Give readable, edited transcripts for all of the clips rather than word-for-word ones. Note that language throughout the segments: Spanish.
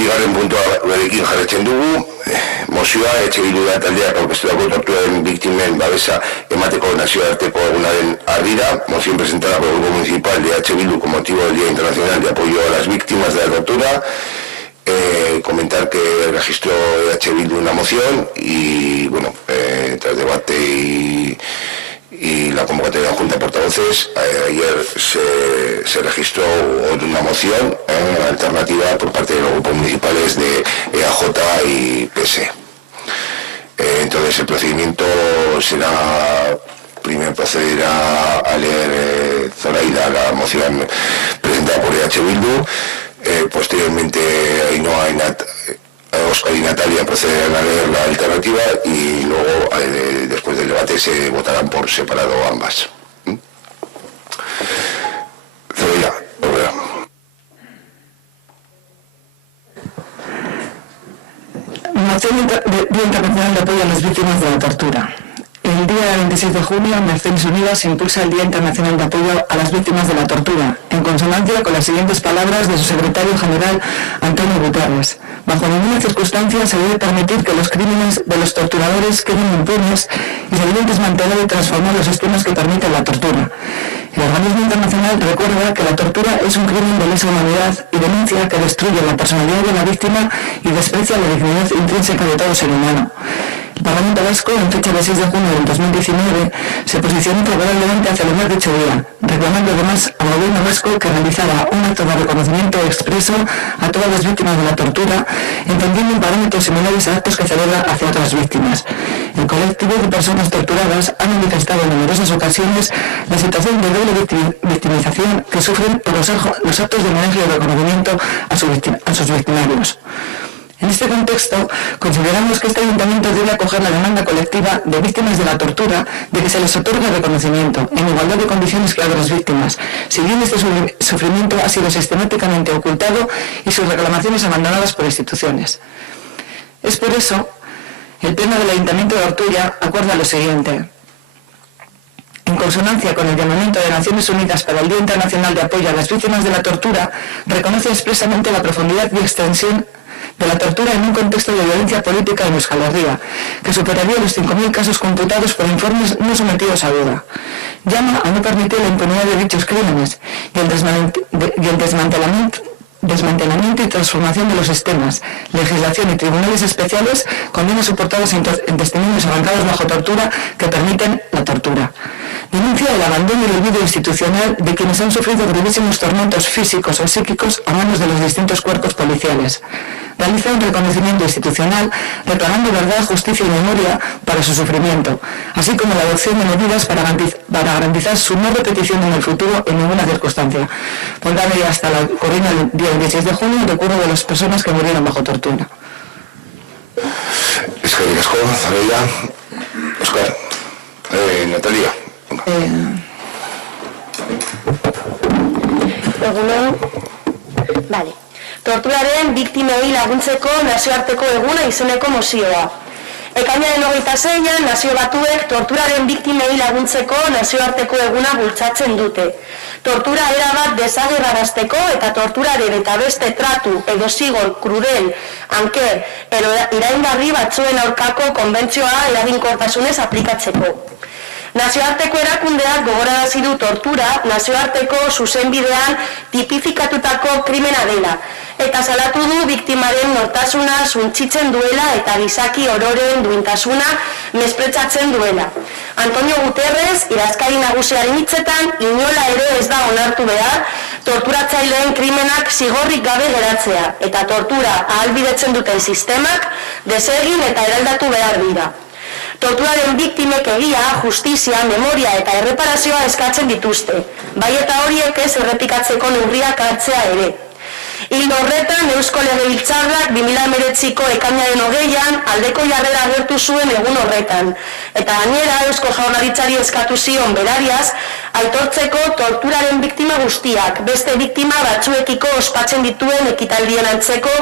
Bigarren puntua berekin jarretzen dugu, mozioa Bildu taldeak aurkeztutako torturaren biktimen babesa emateko nazioarteko egunaren ardira, moción presentada por el Grupo Municipal de Bildu con motivo del Día Internacional de Apoyo a las Víctimas de la Tortura. Comentar que registró Bildu una moción y, bueno, tras debate y la convocatoria de la Junta de Portavoces, ayer se registró una moción alternativa por parte de los grupos municipales de EAJ y PS. Entonces el procedimiento será, primero procederá a leer Zoraida la moción presentada por Bildu, posteriormente Ainhoa Óscar y Natalia procederán a leer la alternativa y luego, después del debate, se votarán por separado ambas. Zoraida, Obrera. Moción Día Internacional de Apoyo a las Víctimas de la Tortura. El día 26 de junio, Naciones Unidas impulsa el Día Internacional de Apoyo a las Víctimas de la Tortura, en consonancia con las siguientes palabras de su secretario general, Antonio Guterres. Bajo ninguna circunstancia se debe permitir que los crímenes de los torturadores queden impunes y se deben desmantelar y transformar los sistemas que permiten la tortura. El organismo internacional recuerda que la tortura es un crimen de lesa humanidad y denuncia que destruye la personalidad de la víctima y desprecia la dignidad intrínseca de todo ser humano. El Parlamento Vasco, en fecha de 6 de junio del 2019, se posicionó favorablemente a celebrar dicho día, reclamando además al Gobierno vasco que realizara un acto de reconocimiento expreso a todas las víctimas de la tortura, entendiendo en parámetros similares a actos que celebra hacia otras víctimas. El colectivo de personas torturadas ha manifestado en numerosas ocasiones la situación de doble victimización que sufren por los actos de homenaje y reconocimiento a sus victimarios. En este contexto, consideramos que este ayuntamiento debe acoger la demanda colectiva de víctimas de la tortura de que se les otorgue reconocimiento en igualdad de condiciones que a otras víctimas, si bien este sufrimiento ha sido sistemáticamente ocultado y sus reclamaciones abandonadas por instituciones. Es por eso, el Pleno del Ayuntamiento de Ortuella acuerda lo siguiente. En consonancia con el llamamiento de Naciones Unidas para el Día Internacional de Apoyo a las Víctimas de la Tortura, reconoce expresamente la profundidad y extensión de la tortura en un contexto de violencia política en Euskal Herria, que superaría los 5.000 casos computados por informes no sometidos a duda. Llama a no permitir la impunidad de dichos crímenes y el desmantelamiento y transformación de los sistemas, legislación y tribunales especiales, condenas soportados en testimonios arrancados bajo tortura que permiten la tortura. Denuncia el abandono y el olvido institucional de quienes han sufrido gravísimos tormentos físicos o psíquicos a manos de los distintos cuerpos policiales. Realiza un reconocimiento institucional reclamando verdad, justicia y memoria para su sufrimiento, así como la adopción de medidas para garantizar su no repetición en el futuro en ninguna circunstancia. Pondrán hasta la corrida el día 16 de junio el recuerdo de las personas que murieron bajo tortura. Eskerrik asko, Zoraida. Óscar, Natalia. Vale. Torturaren biktimei laguntzeko nazioarteko eguna izeneko mozioa. Ekainaren 26an Nazio Batuek torturaren biktimei laguntzeko nazioarteko eguna bultzatzen dute. Tortura erabat desagerrarazteko eta torturaren eta beste tratu edo zigor krudel, anker, iraingarri batzuen aurkako konbentzioa eraginkortasunez aplikatzeko. Nazioarteko erakundeak gogorarazi du tortura nazioarteko zuzenbidean tipifikatutako krimena dela, eta salatu du biktimaren nortasuna suntsitzen duela eta gizaki ororen duintasuna mespretxatzen duela. Antonio Guterres, idazkari nagusiaren hitzetan, inola ere ez da onartu behar torturatzaileen krimenak zigorrik gabe geratzea, eta tortura ahalbidetzen duten sistemak desegin eta eraldatu behar dira. Torturaren biktimek egia, justizia, memoria eta erreparazioa eskatzen dituzte, bai eta horiek ez errepikatzeko neurriak hartzea ere. Ildo horretan, Eusko Legebiltzarrak 2019ko ekainaren 20an aldeko jarrera agertu zuen egun horretan, eta gainera Eusko Jaurlaritzari eskatu zion berariaz, aitortzeko torturaren biktima guztiak, beste biktima batzuekiko ospatzen dituen ekitaldien antzeko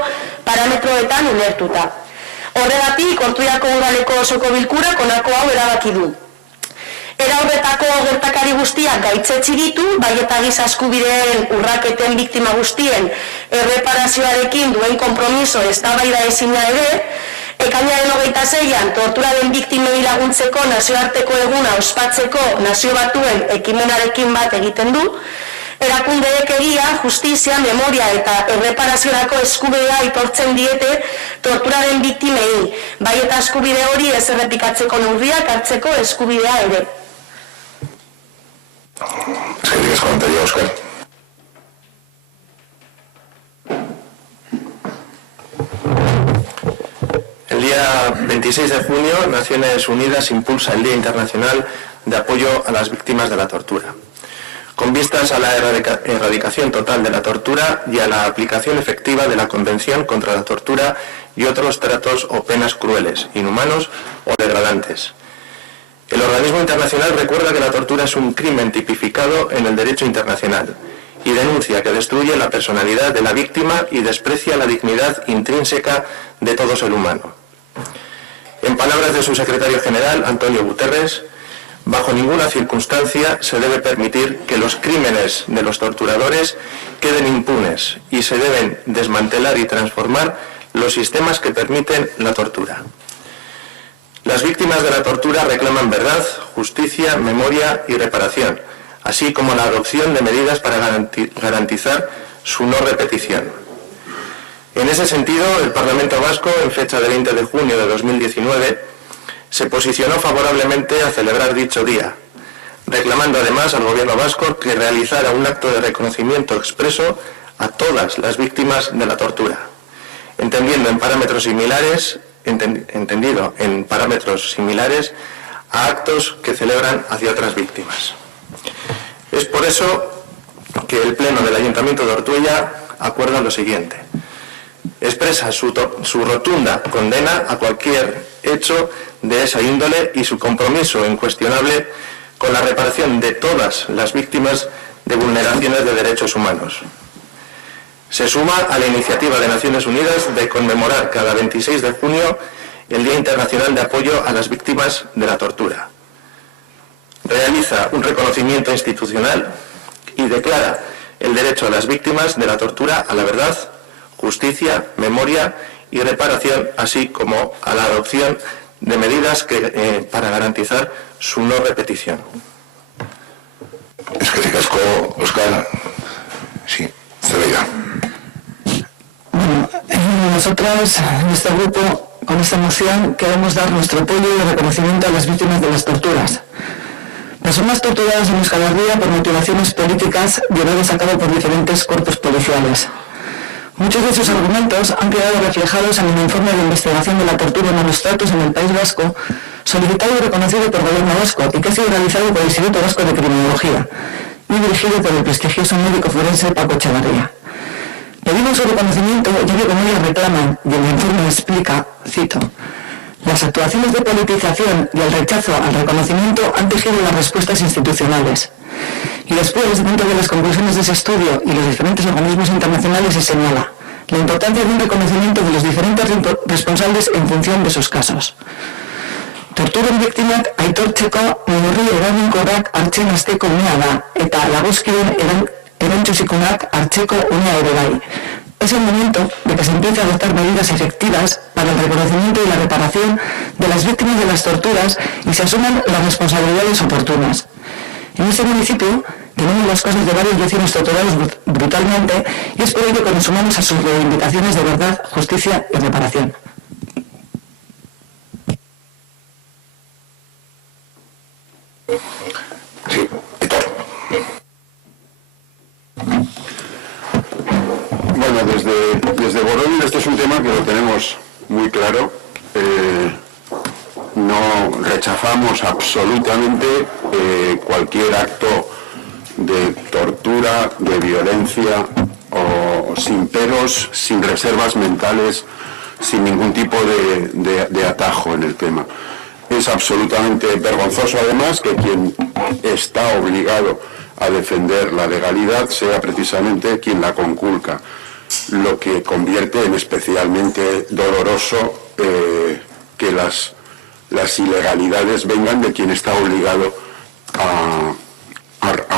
parametroetan ulertuta. Horregatik, Ortuellako udaleko osoko bilkurak honako hau erabaki du. Era horretako gertakari guztiak gaitzetsi ditu, bai eta giza eskubideen urraketen biktima guztien erreparazioarekin duen konpromiso eztabaida ezina ere, ekainaren 26an torturaren biktimei laguntzeko nazioarteko eguna ospatzeko Nazio Batuen ekimenarekin bat egiten du, erakundeek egia, justizia, memoria eta erreparaziorako eskubidea aitortzen diete torturaren biktimei, bai eta eskubide hori ez errepikatzeko neurriak hartzeko eskubidea ere. Eskerrik asko, Antaria, Óscar. El día 26 de junio, Naciones Unidas impulsa el Día Internacional de Apoyo a las Víctimas de la Tortura, con vistas a la erradicación total de la tortura y a la aplicación efectiva de la Convención contra la Tortura y otros tratos o penas crueles, inhumanos o degradantes. El organismo internacional recuerda que la tortura es un crimen tipificado en el derecho internacional y denuncia que destruye la personalidad de la víctima y desprecia la dignidad intrínseca de todo ser humano. En palabras de su secretario general, Antonio Guterres, bajo ninguna circunstancia se debe permitir que los crímenes de los torturadores queden impunes y se deben desmantelar y transformar los sistemas que permiten la tortura. Las víctimas de la tortura reclaman verdad, justicia, memoria y reparación, así como la adopción de medidas para garantizar su no repetición. En ese sentido, el Parlamento Vasco, en fecha del 20 de junio de 2019, se posicionó favorablemente a celebrar dicho día, reclamando además al Gobierno vasco que realizara un acto de reconocimiento expreso a todas las víctimas de la tortura, entendido en parámetros similares a actos que celebran hacia otras víctimas. Es por eso que el Pleno del Ayuntamiento de Ortuella acuerda lo siguiente: expresa su rotunda condena a cualquier hecho de esa índole y su compromiso incuestionable con la reparación de todas las víctimas de vulneraciones de derechos humanos. Se suma a la iniciativa de Naciones Unidas de conmemorar cada 26 de junio el Día Internacional de Apoyo a las Víctimas de la Tortura. Realiza un reconocimiento institucional y declara el derecho a las víctimas de la tortura a la verdad, justicia, memoria y reparación, así como a la adopción de medidas para garantizar su no repetición. Eskerrik asko, Óscar. Sí, Zelaida. Bueno, nosotros, en este grupo, con esta moción, queremos dar nuestro apoyo y reconocimiento a las víctimas de las torturas. Personas torturadas en Euskal Herria por motivaciones políticas llevadas a cabo por diferentes cuerpos policiales. Muchos de sus argumentos han quedado reflejados en el informe de investigación de la tortura y malos tratos en el País Vasco, solicitado y reconocido por el Gobierno vasco y que ha sido realizado por el Instituto Vasco de Criminología y dirigido por el prestigioso médico forense Paco Echevarría. Pedimos su reconocimiento ya que, como ellos reclaman y el informe explica, cito: las actuaciones de politización y el rechazo al reconocimiento han tejido las respuestas institucionales. Y después, dentro de las conclusiones de ese estudio y los diferentes organismos internacionales, se señala la importancia de un reconocimiento de los diferentes responsables en función de sus casos. Torturen biktimak aitortzeko neurri eraginkorrak hartzen hasteko unea da, eta dagozkion erantzuzikunak hartzeko unea ere bai. Es el momento de que se empiece a adoptar medidas efectivas para el reconocimiento y la reparación de las víctimas de las torturas y se asuman las responsabilidades oportunas. En este municipio tenemos los casos de varios vecinos torturados brutalmente y es por ello que nos sumamos a sus reivindicaciones de verdad, justicia y reparación. Sí, Bueno, desde Borovil este es un tema que lo tenemos muy claro. No rechazamos absolutamente cualquier acto de tortura, de violencia, o sin peros, sin reservas mentales, sin ningún tipo de atajo en el tema. Es absolutamente vergonzoso, además, que quien está obligado a defender la legalidad sea precisamente quien la conculca, lo que convierte en especialmente doloroso que las ilegalidades vengan de quien está obligado a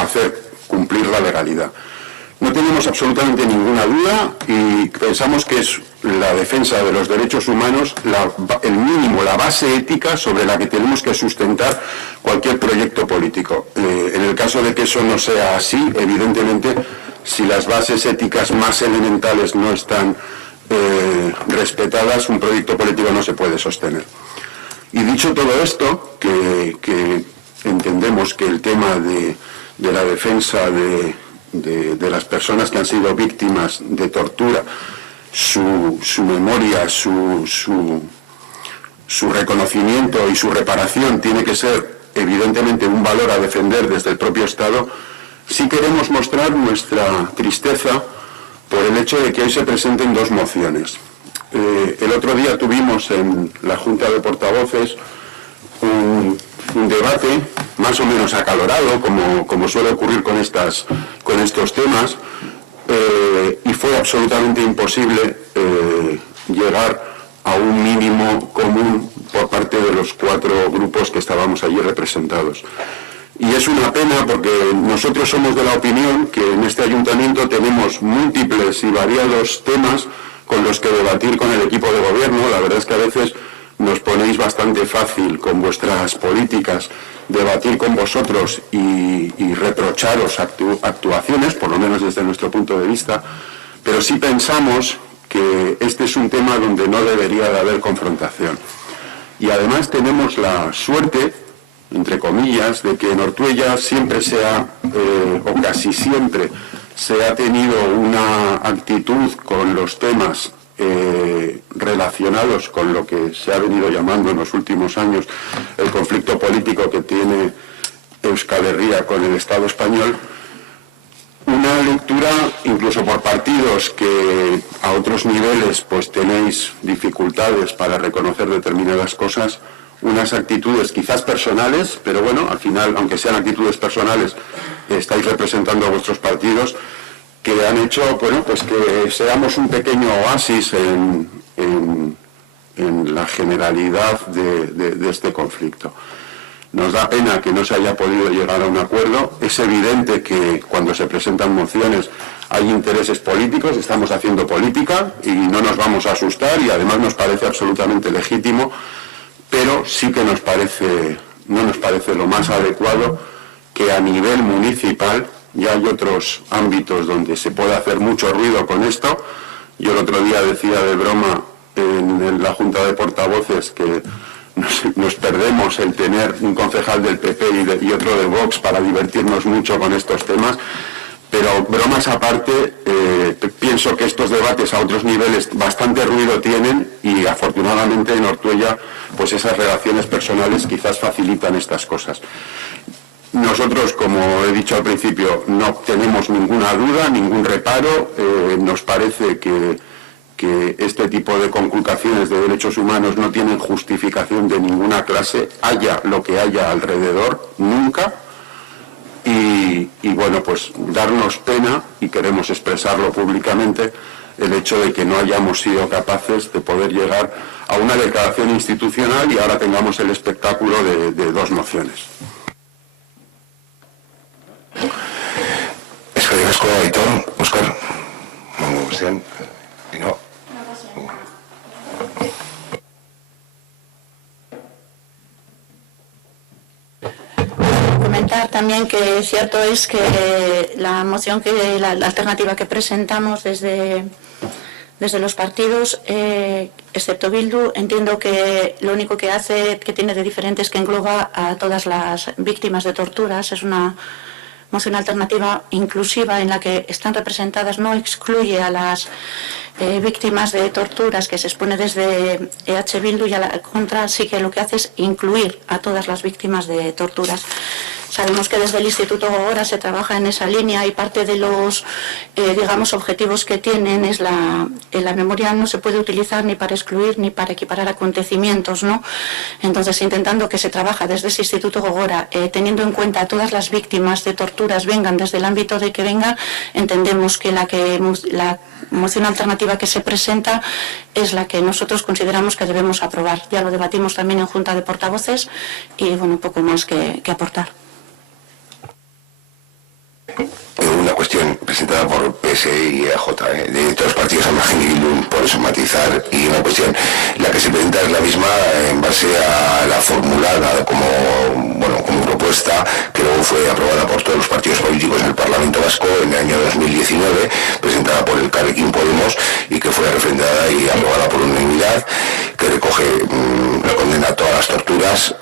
hacer cumplir la legalidad. No tenemos absolutamente ninguna duda y pensamos que es la defensa de los derechos humanos el mínimo, la base ética sobre la que tenemos que sustentar cualquier proyecto político. En el caso de que eso no sea así, evidentemente, si las bases éticas más elementales no están respetadas, un proyecto político no se puede sostener. Y dicho todo esto, que entendemos que el tema de la defensa de las personas que han sido víctimas de tortura, su memoria, su reconocimiento y su reparación tiene que ser evidentemente un valor a defender desde el propio Estado, sí queremos mostrar nuestra tristeza por el hecho de que hoy se presenten dos mociones. El otro día tuvimos en la Junta de Portavoces un debate más o menos acalorado, como suele ocurrir con estos temas, y fue absolutamente imposible llegar a un mínimo común por parte de los 4 grupos que estábamos allí representados. Y es una pena porque nosotros somos de la opinión que en este ayuntamiento tenemos múltiples y variados temas con los que debatir con el equipo de gobierno. La verdad es que a veces nos ponéis bastante fácil con vuestras políticas debatir con vosotros y reprocharos actuaciones, por lo menos desde nuestro punto de vista, pero sí pensamos que este es un tema donde no debería de haber confrontación. Y además tenemos la suerte, entre comillas, de que en Ortuella siempre o casi siempre, se ha tenido una actitud con los temas relacionados con lo que se ha venido llamando en los últimos años el conflicto político que tiene Euskal Herria con el Estado español, una lectura incluso por partidos que a otros niveles pues tenéis dificultades para reconocer determinadas cosas, unas actitudes quizás personales, pero bueno, al final, aunque sean actitudes personales, estáis representando a vuestros partidos, que han hecho, bueno, pues que seamos un pequeño oasis en la generalidad de este conflicto. Nos da pena que no se haya podido llegar a un acuerdo. Es evidente que cuando se presentan mociones hay intereses políticos, estamos haciendo política y no nos vamos a asustar y además nos parece absolutamente legítimo, pero sí que no nos parece lo más adecuado que a nivel municipal, ya hay otros ámbitos donde se puede hacer mucho ruido con esto. Yo el otro día decía de broma en la Junta de Portavoces que nos perdemos el tener un concejal del PP y otro de Vox para divertirnos mucho con estos temas, pero bromas aparte, pienso que estos debates a otros niveles bastante ruido tienen y afortunadamente en Ortuella pues esas relaciones personales quizás facilitan estas cosas. Nosotros, como he dicho al principio, no tenemos ninguna duda, ningún reparo. Nos parece que este tipo de conculcaciones de derechos humanos no tienen justificación de ninguna clase, haya lo que haya alrededor, nunca. Y bueno, pues darnos pena, y queremos expresarlo públicamente, el hecho de que no hayamos sido capaces de poder llegar a una declaración institucional y ahora tengamos el espectáculo de dos mociones. Eskerrik asko, Aitor, Óscar. Comentar también que cierto es que la moción la alternativa que presentamos desde los partidos, excepto Bildu, entiendo que lo único que tiene de diferente es que engloba a todas las víctimas de torturas. Es una moción alternativa inclusiva en la que están representadas, no excluye a las víctimas de torturas que se expone desde EH Bildu, y a la contra sí que lo que hace es incluir a todas las víctimas de torturas. Sabemos que desde el Instituto Gogora se trabaja en esa línea y parte de los objetivos que tienen es la memoria no se puede utilizar ni para excluir ni para equiparar acontecimientos, ¿no? Entonces, intentando que se trabaja desde ese Instituto Gogora, teniendo en cuenta a todas las víctimas de torturas, vengan desde el ámbito de que venga, entendemos que la moción alternativa que se presenta es la que nosotros consideramos que debemos aprobar. Ya lo debatimos también en Junta de Portavoces y, bueno, un poco más que aportar. Una cuestión presentada por PSE y EAJ, de todos los partidos al margen y Bildu, por eso matizar, y una cuestión, la que se presenta es la misma en base a la formulada como propuesta que luego fue aprobada por todos los partidos políticos en el Parlamento Vasco en el año 2019, presentada por el Carrequín Podemos y que fue refrendada y aprobada por unanimidad, que recoge la condena a todas las torturas,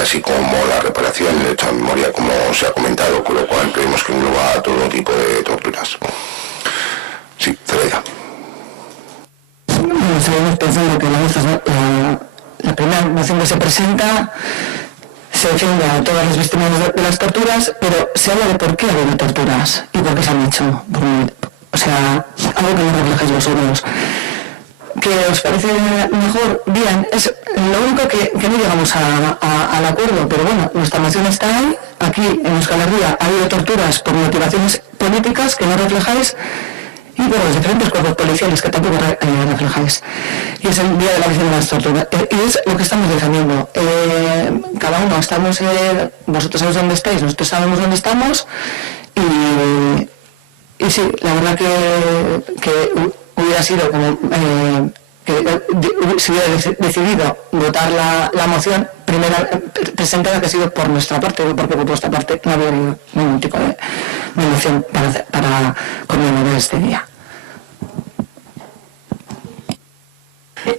así como la reparación, el derecho a memoria, como se ha comentado, con lo cual creemos que engloba a todo tipo de torturas. Sí, Zoraida. Seguimos pensando que la primera moción que se presenta se defiende a todas las víctimas de las torturas, pero se habla de por qué ha habido torturas y por qué se han hecho. O sea, algo que no reflejáis vosotros. ¿Que os parece mejor? Bien, es lo único que no llegamos al acuerdo, pero bueno, nuestra moción está ahí. Aquí en Euskal Herria ha habido torturas por motivaciones políticas que no reflejáis y por los diferentes cuerpos policiales que tampoco reflejáis. Y es el día de la víctima de las torturas. Y es lo que estamos defendiendo. Cada uno estamos, vosotros sabéis dónde estáis, nosotros sabemos dónde estamos y sí, la verdad que hubiera sido como que se hubiera decidido votar la moción primera presentada, que ha sido por nuestra parte, porque por vuestra parte no había ningún tipo de moción para conmemorar este día.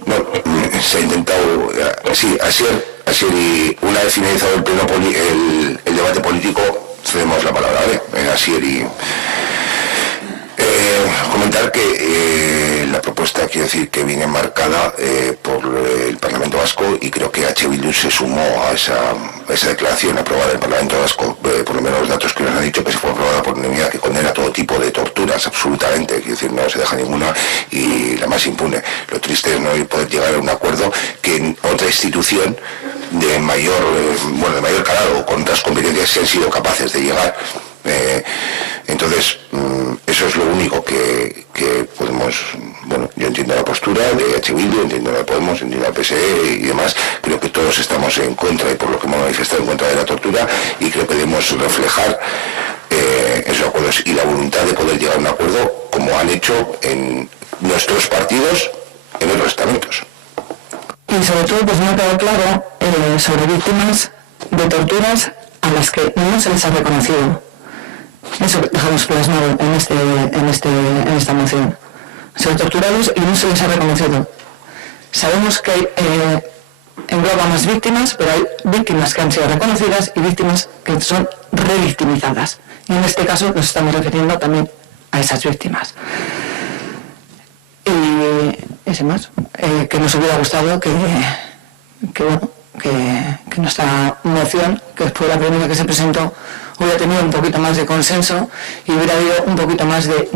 No, se ha intentado, sí, Asier, y una vez finalizado el debate político, cedemos la palabra, ¿vale? Asier, y comentar que la propuesta, quiero decir, que viene marcada por el Parlamento Vasco, y creo que H. Bildu se sumó a esa declaración aprobada en el Parlamento Vasco, por lo menos los datos que nos han dicho, que se fue aprobada por unanimidad, que condena todo tipo de torturas, absolutamente, quiero decir, no se deja ninguna, y la más impune. Lo triste es no poder llegar a un acuerdo que en otra institución de mayor calado, con otras competencias, se han sido capaces de llegar. Entonces, eso es lo único que podemos, bueno, yo entiendo la postura de H. Bildu, entiendo la Podemos, entiendo la PSE y demás. Creo que todos estamos en contra, y por lo que hemos manifestado, en contra de la tortura, y creo que debemos reflejar esos acuerdos y la voluntad de poder llegar a un acuerdo, como han hecho en nuestros partidos en otros estamentos. Y sobre todo, pues no ha quedado claro sobre víctimas de torturas a las que no se les ha reconocido. Eso dejamos plasmado en esta moción. Se han torturados y no se les ha reconocido. Sabemos que engloba más víctimas, pero hay víctimas que han sido reconocidas y víctimas que son revictimizadas. Y en este caso nos estamos refiriendo también a esas víctimas. Y ese más, que nos hubiera gustado que nuestra moción, que fue la primera que se presentó, hubiera tenido un poquito más de consenso y hubiera habido un poquito más de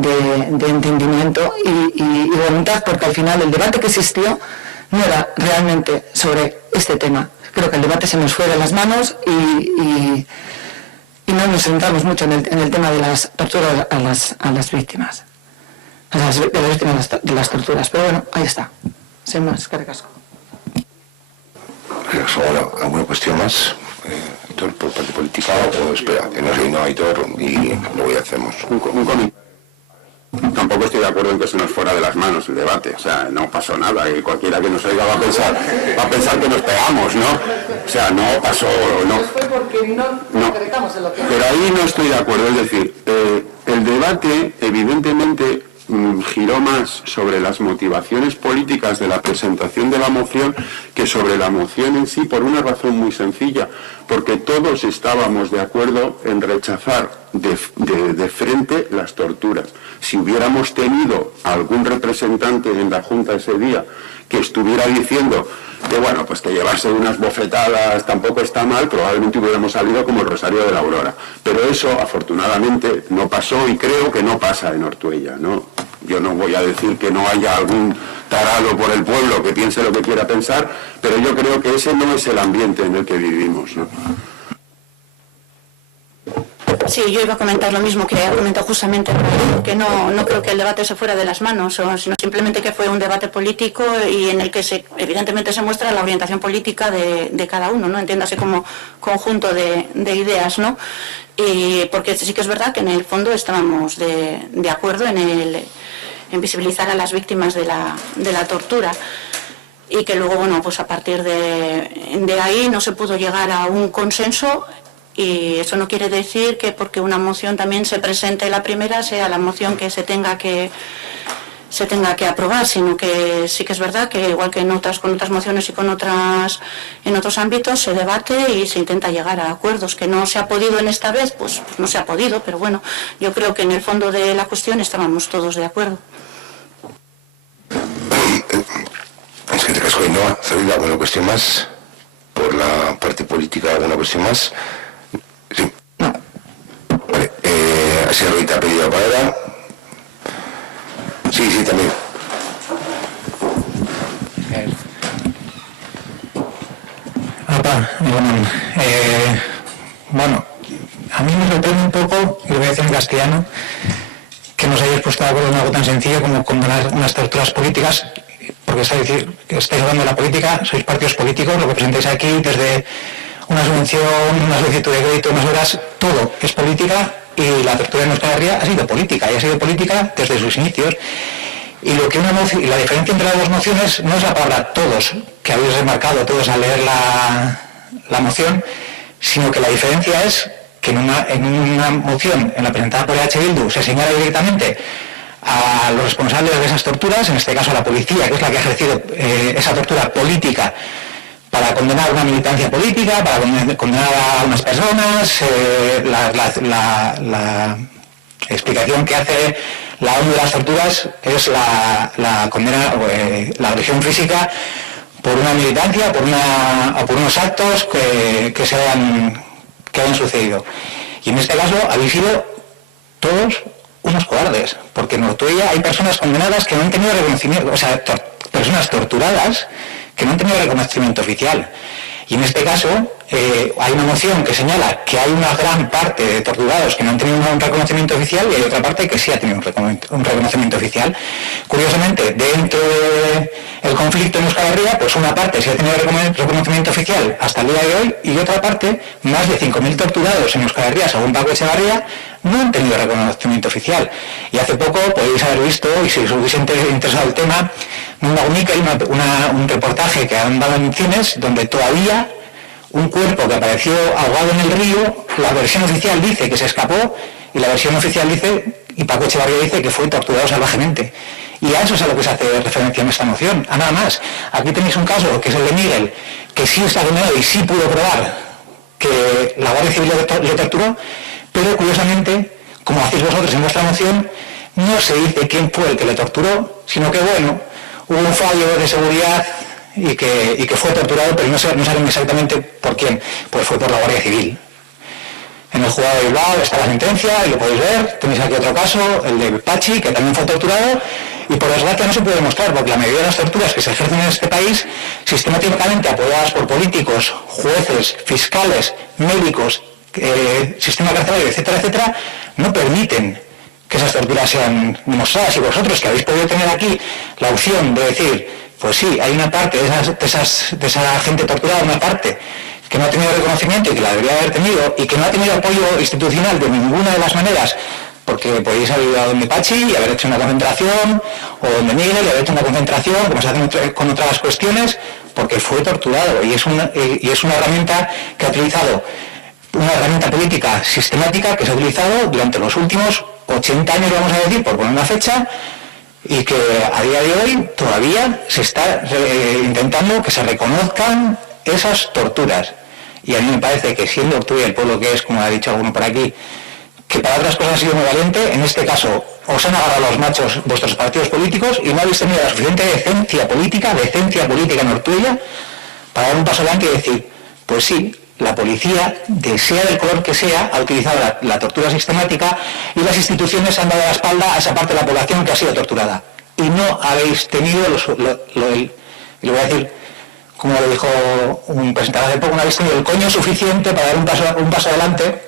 entendimiento y voluntad, porque al final el debate que existió no era realmente sobre este tema. Creo que el debate se nos fue de las manos y no nos centramos mucho en el tema de las torturas a las víctimas, de las víctimas de las torturas. Pero bueno, ahí está. Sin más, que recasco. Ahora, ¿alguna cuestión más? Aitor, por parte política, o espera, que nos reino Aitor y luego ya hacemos un comentario. Tampoco estoy de acuerdo en que se nos fuera de las manos el debate, o sea, no pasó nada, y cualquiera que nos oiga va a pensar que nos pegamos, ¿no? O sea, no pasó, no. Pero ahí no estoy de acuerdo, es decir, el debate evidentemente giró más sobre las motivaciones políticas de la presentación de la moción que sobre la moción en sí, por una razón muy sencilla, porque todos estábamos de acuerdo en rechazar de frente las torturas. Si hubiéramos tenido algún representante en la Junta ese día que estuviera diciendo que bueno, pues que llevarse unas bofetadas tampoco está mal, probablemente hubiéramos salido como el Rosario de la Aurora. Pero eso, afortunadamente, no pasó y creo que no pasa en Ortuella, ¿no? Yo no voy a decir que no haya algún tarado por el pueblo que piense lo que quiera pensar, pero yo creo que ese no es el ambiente en el que vivimos, ¿no? Sí, yo iba a comentar lo mismo que ha comentado justamente Raúl, que no creo que el debate se fuera de las manos, sino simplemente que fue un debate político y en el que evidentemente se muestra la orientación política de cada uno, ¿no? Entiéndase como conjunto de ideas, ¿no? Y porque sí que es verdad que en el fondo estábamos de acuerdo en visibilizar a las víctimas de la tortura. Y que luego, bueno, pues a partir de ahí no se pudo llegar a un consenso, y eso no quiere decir que porque una moción también se presente la primera sea la moción que se tenga que aprobar, sino que sí que es verdad que igual que con otras mociones y en otros ámbitos se debate y se intenta llegar a acuerdos. Que no se ha podido en esta vez, pues no se ha podido, pero bueno, yo creo que en el fondo de la cuestión estábamos todos de acuerdo. Es que te casco y no, Zabila, ¿alguna cuestión más? Por la parte política, ¿alguna cuestión más? Sí. No. Vale, así ahorita ha pedido la palabra. Sí, también. Bueno, a mí me sorprende un poco, y lo voy a decir en castellano, que nos hayáis puesto de acuerdo en algo tan sencillo como condenar unas torturas políticas, porque estáis hablando de la política, sois partidos políticos, lo que presentáis aquí, desde una subvención, una solicitud de crédito, unas horas, todo es política, y la tortura en Euskal Herria ha sido política, y ha sido política desde sus inicios. Y la diferencia entre las dos mociones no es la palabra todos, que habéis remarcado todos al leer la moción, sino que la diferencia es que en una moción, en la presentada por EH Bildu, se señala directamente a los responsables de esas torturas, en este caso a la policía, que es la que ha ejercido esa tortura política para condenar una militancia política, para condenar a unas personas. La explicación que hace la ONU de las torturas es la condena, la agresión física por una militancia o por unos actos que hayan sucedido. Y en este caso habéis sido todos unos cobardes, porque en Ortuella hay personas condenadas que no han tenido reconocimiento, o sea, personas torturadas que no han tenido reconocimiento oficial. Y en este caso hay una moción que señala que hay una gran parte de torturados que no han tenido un reconocimiento oficial y hay otra parte que sí ha tenido un reconocimiento oficial. Curiosamente, dentro del conflicto en Euskal Herria, pues una parte sí ha tenido reconocimiento oficial hasta el día de hoy y otra parte, más de 5.000 torturados en Euskal Herria, según Paco Echevarría, no han tenido reconocimiento oficial. Y hace poco podéis haber visto, y si os hubiese interesado el tema, un reportaje que han dado en cines donde todavía un cuerpo que apareció ahogado en el río, la versión oficial dice que se escapó y la versión oficial dice, y Paco Echevarría dice, que fue torturado salvajemente. Y a eso es a lo que se hace referencia en esta moción, a nada más. Aquí tenéis un caso, que es el de Miguel, que sí está condenado y sí pudo probar que la Guardia Civil le torturó, pero curiosamente, como hacéis vosotros en vuestra moción, no se dice quién fue el que le torturó, sino que, bueno, hubo un fallo de seguridad y que fue torturado, pero no saben exactamente por quién. Pues fue por la Guardia Civil. En el juzgado de Bilbao está la sentencia y lo podéis ver. Tenéis aquí otro caso, el de Pachi, que también fue torturado y por desgracia no se puede demostrar, porque la mayoría de las torturas que se ejercen en este país, sistemáticamente apoyadas por políticos, jueces, fiscales, médicos, sistema carcelario, etcétera, etcétera, no permiten que esas torturas sean demostradas. Y vosotros, que habéis podido tener aquí la opción de decir, pues sí, hay una parte de esa gente torturada, una parte que no ha tenido reconocimiento y que la debería haber tenido y que no ha tenido apoyo institucional de ninguna de las maneras, porque podéis haber ido a donde Pachi y haber hecho una concentración, o donde Miguel y haber hecho una concentración, como se hace con otras cuestiones, porque fue torturado y es una herramienta que ha utilizado, una herramienta política sistemática que se ha utilizado durante los últimos 80 años, vamos a decir, por poner una fecha, y que a día de hoy todavía se está intentando que se reconozcan esas torturas. Y a mí me parece que siendo Ortuella el pueblo que es, como ha dicho alguno por aquí, que para otras cosas ha sido muy valiente, en este caso os han agarrado los machos vuestros partidos políticos y no habéis tenido la suficiente decencia política en Ortuella para dar un paso adelante y decir, pues sí, la policía, sea del color que sea, ha utilizado la tortura sistemática y las instituciones han dado la espalda a esa parte de la población que ha sido torturada. Y no habéis tenido, y lo voy a decir como lo dijo un presentador hace poco, no habéis tenido el coño suficiente para dar un paso adelante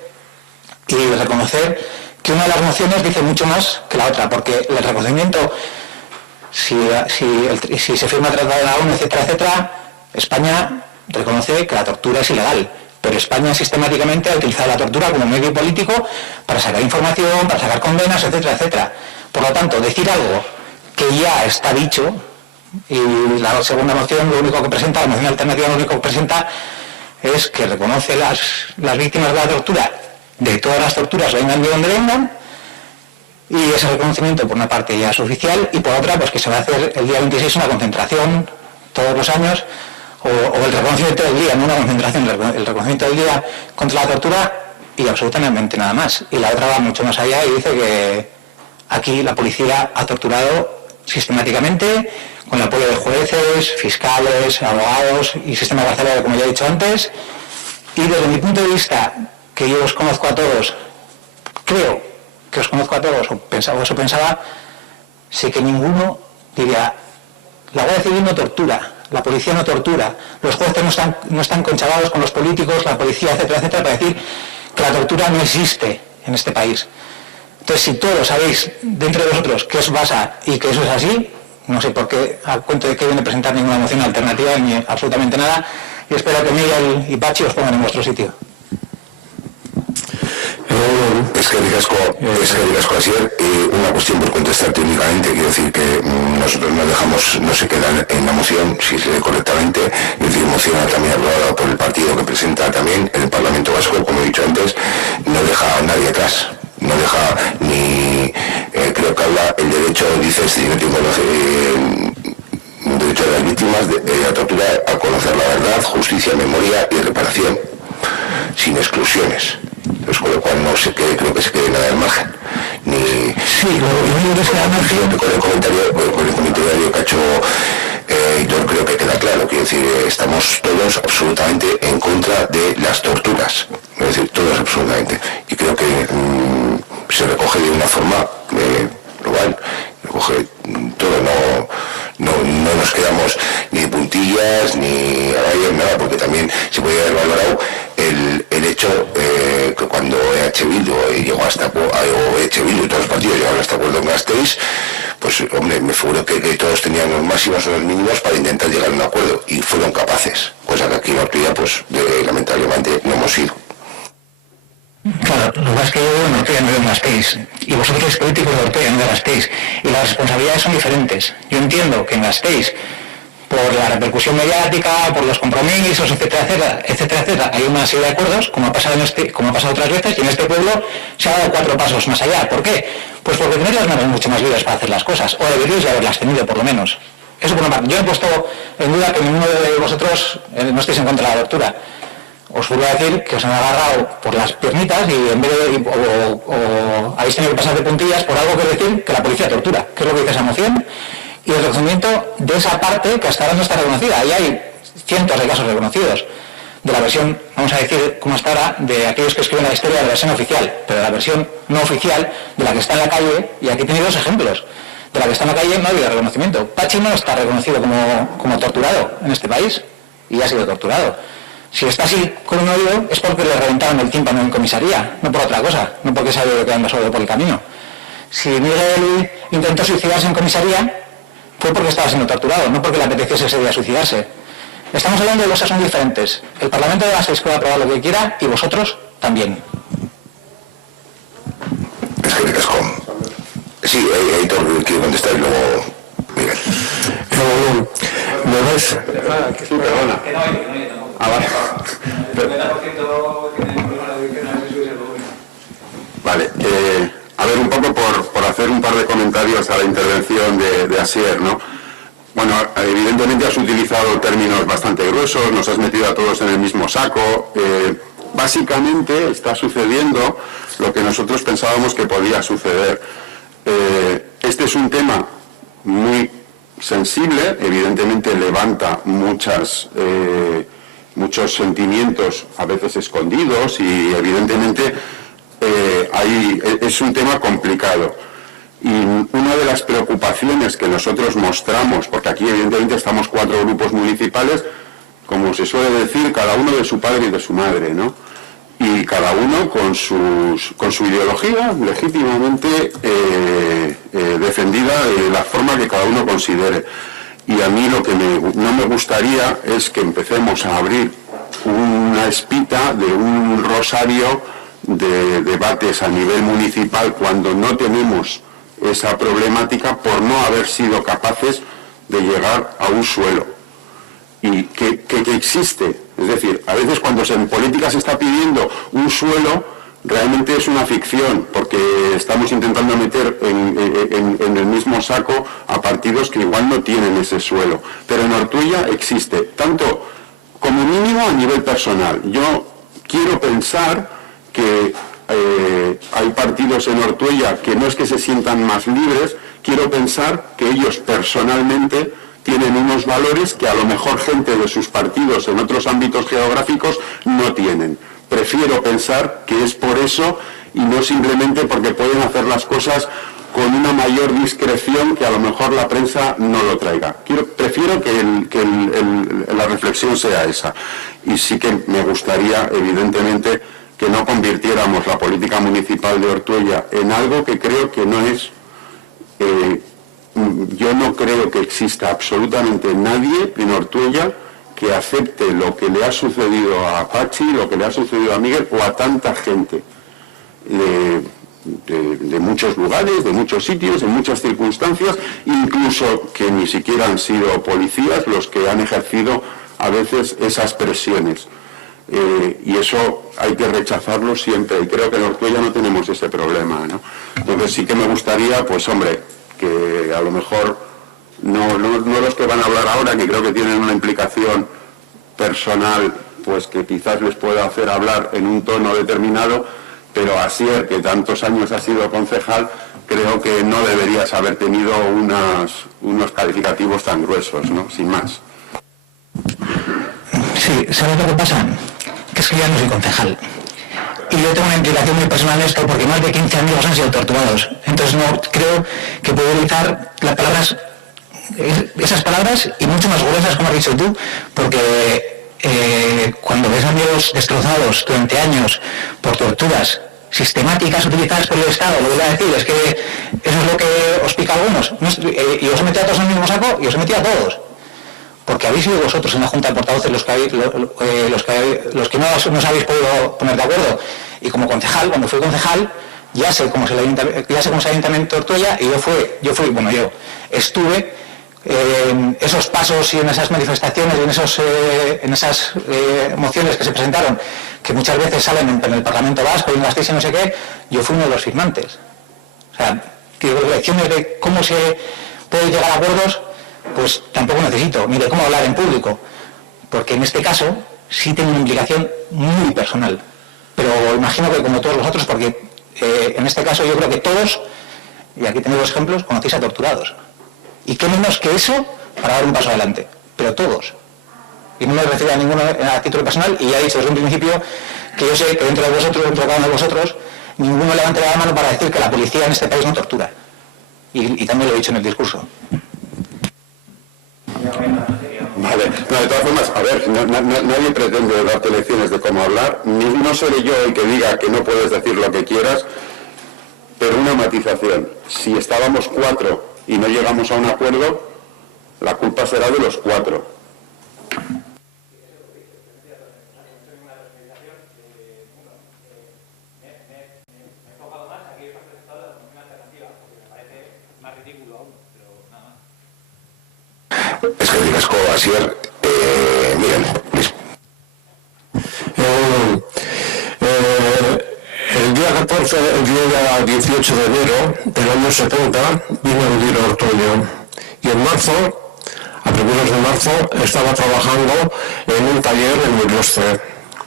y reconocer que una de las mociones dice mucho más que la otra, porque el reconocimiento, si se firma el Tratado de la ONU, etcétera, etcétera, España reconoce que la tortura es ilegal, pero España sistemáticamente ha utilizado la tortura como medio político para sacar información, para sacar condenas, etcétera, etcétera. Por lo tanto, decir algo que ya está dicho, y la segunda moción, lo único que presenta, la moción alternativa, lo único que presenta es que reconoce las víctimas de la tortura, de todas las torturas, vengan de donde vengan, y ese reconocimiento por una parte ya es oficial, y por otra pues que se va a hacer el día 26 una concentración todos los años, o el reconocimiento del día, no una concentración, el reconocimiento del día contra la tortura, y absolutamente nada más. Y la otra va mucho más allá y dice que aquí la policía ha torturado sistemáticamente, con el apoyo de jueces, fiscales, abogados y sistema carcelario, como ya he dicho antes, y desde mi punto de vista, que yo os conozco a todos, creo que os conozco a todos, o eso pensaba, sé que ninguno diría, la Guardia Civil no tortura, la policía no tortura, los jueces no están conchavados con los políticos, la policía, etcétera, etcétera, para decir que la tortura no existe en este país. Entonces, si todos sabéis dentro de vosotros qué os pasa y que eso es así, no sé por qué, a cuento de que viene a presentar ninguna moción alternativa ni absolutamente nada, y espero que Miguel y Pachi os pongan en vuestro sitio. Es que ricasco Asier, una cuestión por contestarte únicamente, quiero decir que nosotros no se quedan en la moción, si se lee correctamente, es decir, moción también aprobada por el partido que presenta también en el Parlamento Vasco, como he dicho antes, no deja a nadie atrás, no deja ni, creo que habla el derecho, dice, si no tengo el derecho de las víctimas de la tortura a conocer la verdad, justicia, memoria y reparación, sin exclusiones. Entonces, con lo cual no se quede, creo que se quede nada al margen. Ni, sí, lo único que se da margen. Con el comentario que ha hecho yo creo que queda claro, quiero decir, estamos todos absolutamente en contra de las torturas, es decir, todos absolutamente. Y creo que se recoge de una forma global, recoge todo, no nos quedamos ni de puntillas ni a rayos, nada, porque también se puede haber valorado el hecho que cuando EH Bildu llegó hasta EH Bildu y todos los partidos llegaron hasta acuerdo en Gasteiz, pues hombre, me figuro que todos tenían los máximos o los mínimos para intentar llegar a un acuerdo y fueron capaces, cosa que aquí en Ortuella pues lamentablemente no hemos ido. Claro, lo que pasa es que yo vivo en Ortuella, no vivo en Gasteiz, y vosotros sois políticos de Ortuella, no de Gasteiz, y las responsabilidades son diferentes. Yo entiendo que en Gasteiz, por la repercusión mediática, por los compromisos, etcétera, hay una serie de acuerdos, como ha pasado otras veces, y en este pueblo se ha dado 4 pasos más allá. ¿Por qué? Pues porque tenéis las manos mucho más libres para hacer las cosas, o deberíais ya haberlas tenido, por lo menos. Eso por una parte. Yo he puesto en duda que ninguno de vosotros no estéis en contra de la tortura. Os vuelvo a decir que os han agarrado por las piernitas y en vez de, o habéis tenido que pasar de puntillas por algo que decir que la policía tortura, que es lo que dice esa moción, y el reconocimiento de esa parte que hasta ahora no está reconocida. Ahí hay cientos de casos reconocidos, de la versión, vamos a decir como hasta ahora, de aquellos que escriben la historia de la versión oficial, pero de la versión no oficial, de la que está en la calle, y aquí tenéis 2 ejemplos. De la que está en la calle no ha habido reconocimiento. Pachi no está reconocido como torturado en este país, y ha sido torturado. Si está así con un oído es porque le reventaron el tímpano en comisaría, no por otra cosa, no porque se ha ido quedando solo por el camino. Si Miguel intentó suicidarse en comisaría, fue porque estaba siendo torturado, no porque le apeteciese ese día suicidarse. Estamos hablando de cosas muy diferentes. El Parlamento de Gasteiz puede aprobar lo que quiera y vosotros también. Es que ricasco. Sí, Aitor quiere contestar y luego Miguel. ¿Me ves? Sí, perdona. Vale. Vale, a ver, un poco por hacer un par de comentarios a la intervención de Asier, ¿no? Bueno, evidentemente has utilizado términos bastante gruesos, nos has metido a todos en el mismo saco. Básicamente está sucediendo lo que nosotros pensábamos que podía suceder. Este es un tema muy sensible, evidentemente levanta muchos sentimientos a veces escondidos y evidentemente es un tema complicado. Y una de las preocupaciones que nosotros mostramos, porque aquí evidentemente estamos 4 grupos municipales, como se suele decir, cada uno de su padre y de su madre, ¿no? y cada uno con su ideología legítimamente defendida de la forma que cada uno considere. Y a mí lo que no me gustaría es que empecemos a abrir una espita de un rosario de debates a nivel municipal cuando no tenemos esa problemática por no haber sido capaces de llegar a un suelo. Y que existe, es decir, a veces cuando en política se está pidiendo un suelo, realmente es una ficción, porque estamos intentando meter en el mismo saco a partidos que igual no tienen ese suelo. Pero en Ortuella existe, tanto como mínimo a nivel personal. Yo quiero pensar que hay partidos en Ortuella que no es que se sientan más libres, quiero pensar que ellos personalmente tienen unos valores que a lo mejor gente de sus partidos en otros ámbitos geográficos no tienen. Prefiero pensar que es por eso y no simplemente porque pueden hacer las cosas con una mayor discreción que a lo mejor la prensa no lo traiga. Prefiero que la reflexión sea esa. Y sí que me gustaría, evidentemente, que no convirtiéramos la política municipal de Ortuella en algo que creo que no es. Yo no creo que exista absolutamente nadie en Ortuella que acepte lo que le ha sucedido a Pachi, lo que le ha sucedido a Miguel o a tanta gente de muchos lugares, de muchos sitios, en muchas circunstancias, incluso que ni siquiera han sido policías los que han ejercido a veces esas presiones. Y eso hay que rechazarlo siempre, y creo que en Ortuella no tenemos ese problema, ¿no? Entonces sí que me gustaría, pues hombre, que a lo mejor no los que van a hablar ahora, que creo que tienen una implicación personal, pues que quizás les pueda hacer hablar en un tono determinado, pero Asier, que tantos años ha sido concejal, creo que no deberías haber tenido unos calificativos tan gruesos, ¿no? Sin más. Sí, ¿sabes lo que pasa? Que es que ya no soy concejal. Y yo tengo una implicación muy personal en esto porque más de 15 amigos han sido torturados. Entonces no creo que puedo utilizar esas palabras y mucho más gruesas, como has dicho tú, porque cuando ves amigos destrozados durante años por torturas sistemáticas utilizadas por el Estado, lo que voy a decir es que eso es lo que os pica a algunos. Y os he metido a todos en el mismo saco y os he metido a todos. Porque habéis sido vosotros en la Junta de Portavoces los que no os habéis podido poner de acuerdo. Y como concejal, cuando fui concejal, ya sé cómo es el Ayuntamiento de Ortuella, y yo estuve en esos pasos y en esas manifestaciones y en esas mociones que se presentaron, que muchas veces salen en el Parlamento Vasco y en las tesis y no sé qué, yo fui uno de los firmantes. O sea, que lecciones de cómo se puede llegar a acuerdos, pues tampoco necesito, ni de cómo hablar en público, porque en este caso sí tengo una implicación muy personal, pero imagino que como todos los otros, porque en este caso yo creo que todos, y aquí tenéis los ejemplos, conocéis a torturados, y qué menos que eso para dar un paso adelante, pero todos, y no me refiero a ninguno a título personal, y ya he dicho desde un principio que yo sé que dentro de cada uno de vosotros, ninguno levante la mano para decir que la policía en este país no tortura, y también lo he dicho en el discurso. Vale, no, de todas formas, a ver, nadie pretende darte lecciones de cómo hablar, no seré yo el que diga que no puedes decir lo que quieras, pero una matización. Si estábamos 4 y no llegamos a un acuerdo, la culpa será de los 4. Es que digas como Asier, miren, el día 14, el día 18 de enero del año 70, vine a vivir a Ortuella. Y en marzo, a primeros de marzo, estaba trabajando en un taller en Mirrostre,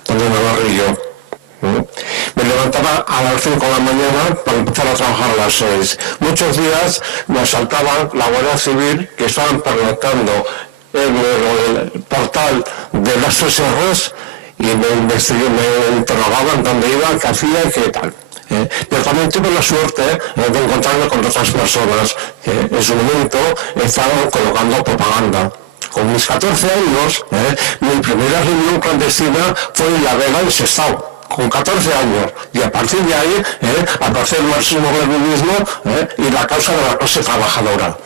donde Navarro y yo. Me levantaba a las 5 de la mañana para empezar a trabajar a las 6. Muchos días me asaltaban la Guardia Civil, que estaban pernoctando en el portal de las 3 R's, y me interrogaban dónde iba, qué hacía y qué tal. Pero también tuve la suerte de encontrarme con otras personas que en su momento estaban colocando propaganda. Con mis 14 años, mi primera reunión clandestina fue en La Vega, en Sestao, con 14 años, y a partir de ahí aparece el marxismo-leninismo y la causa de la clase trabajadora.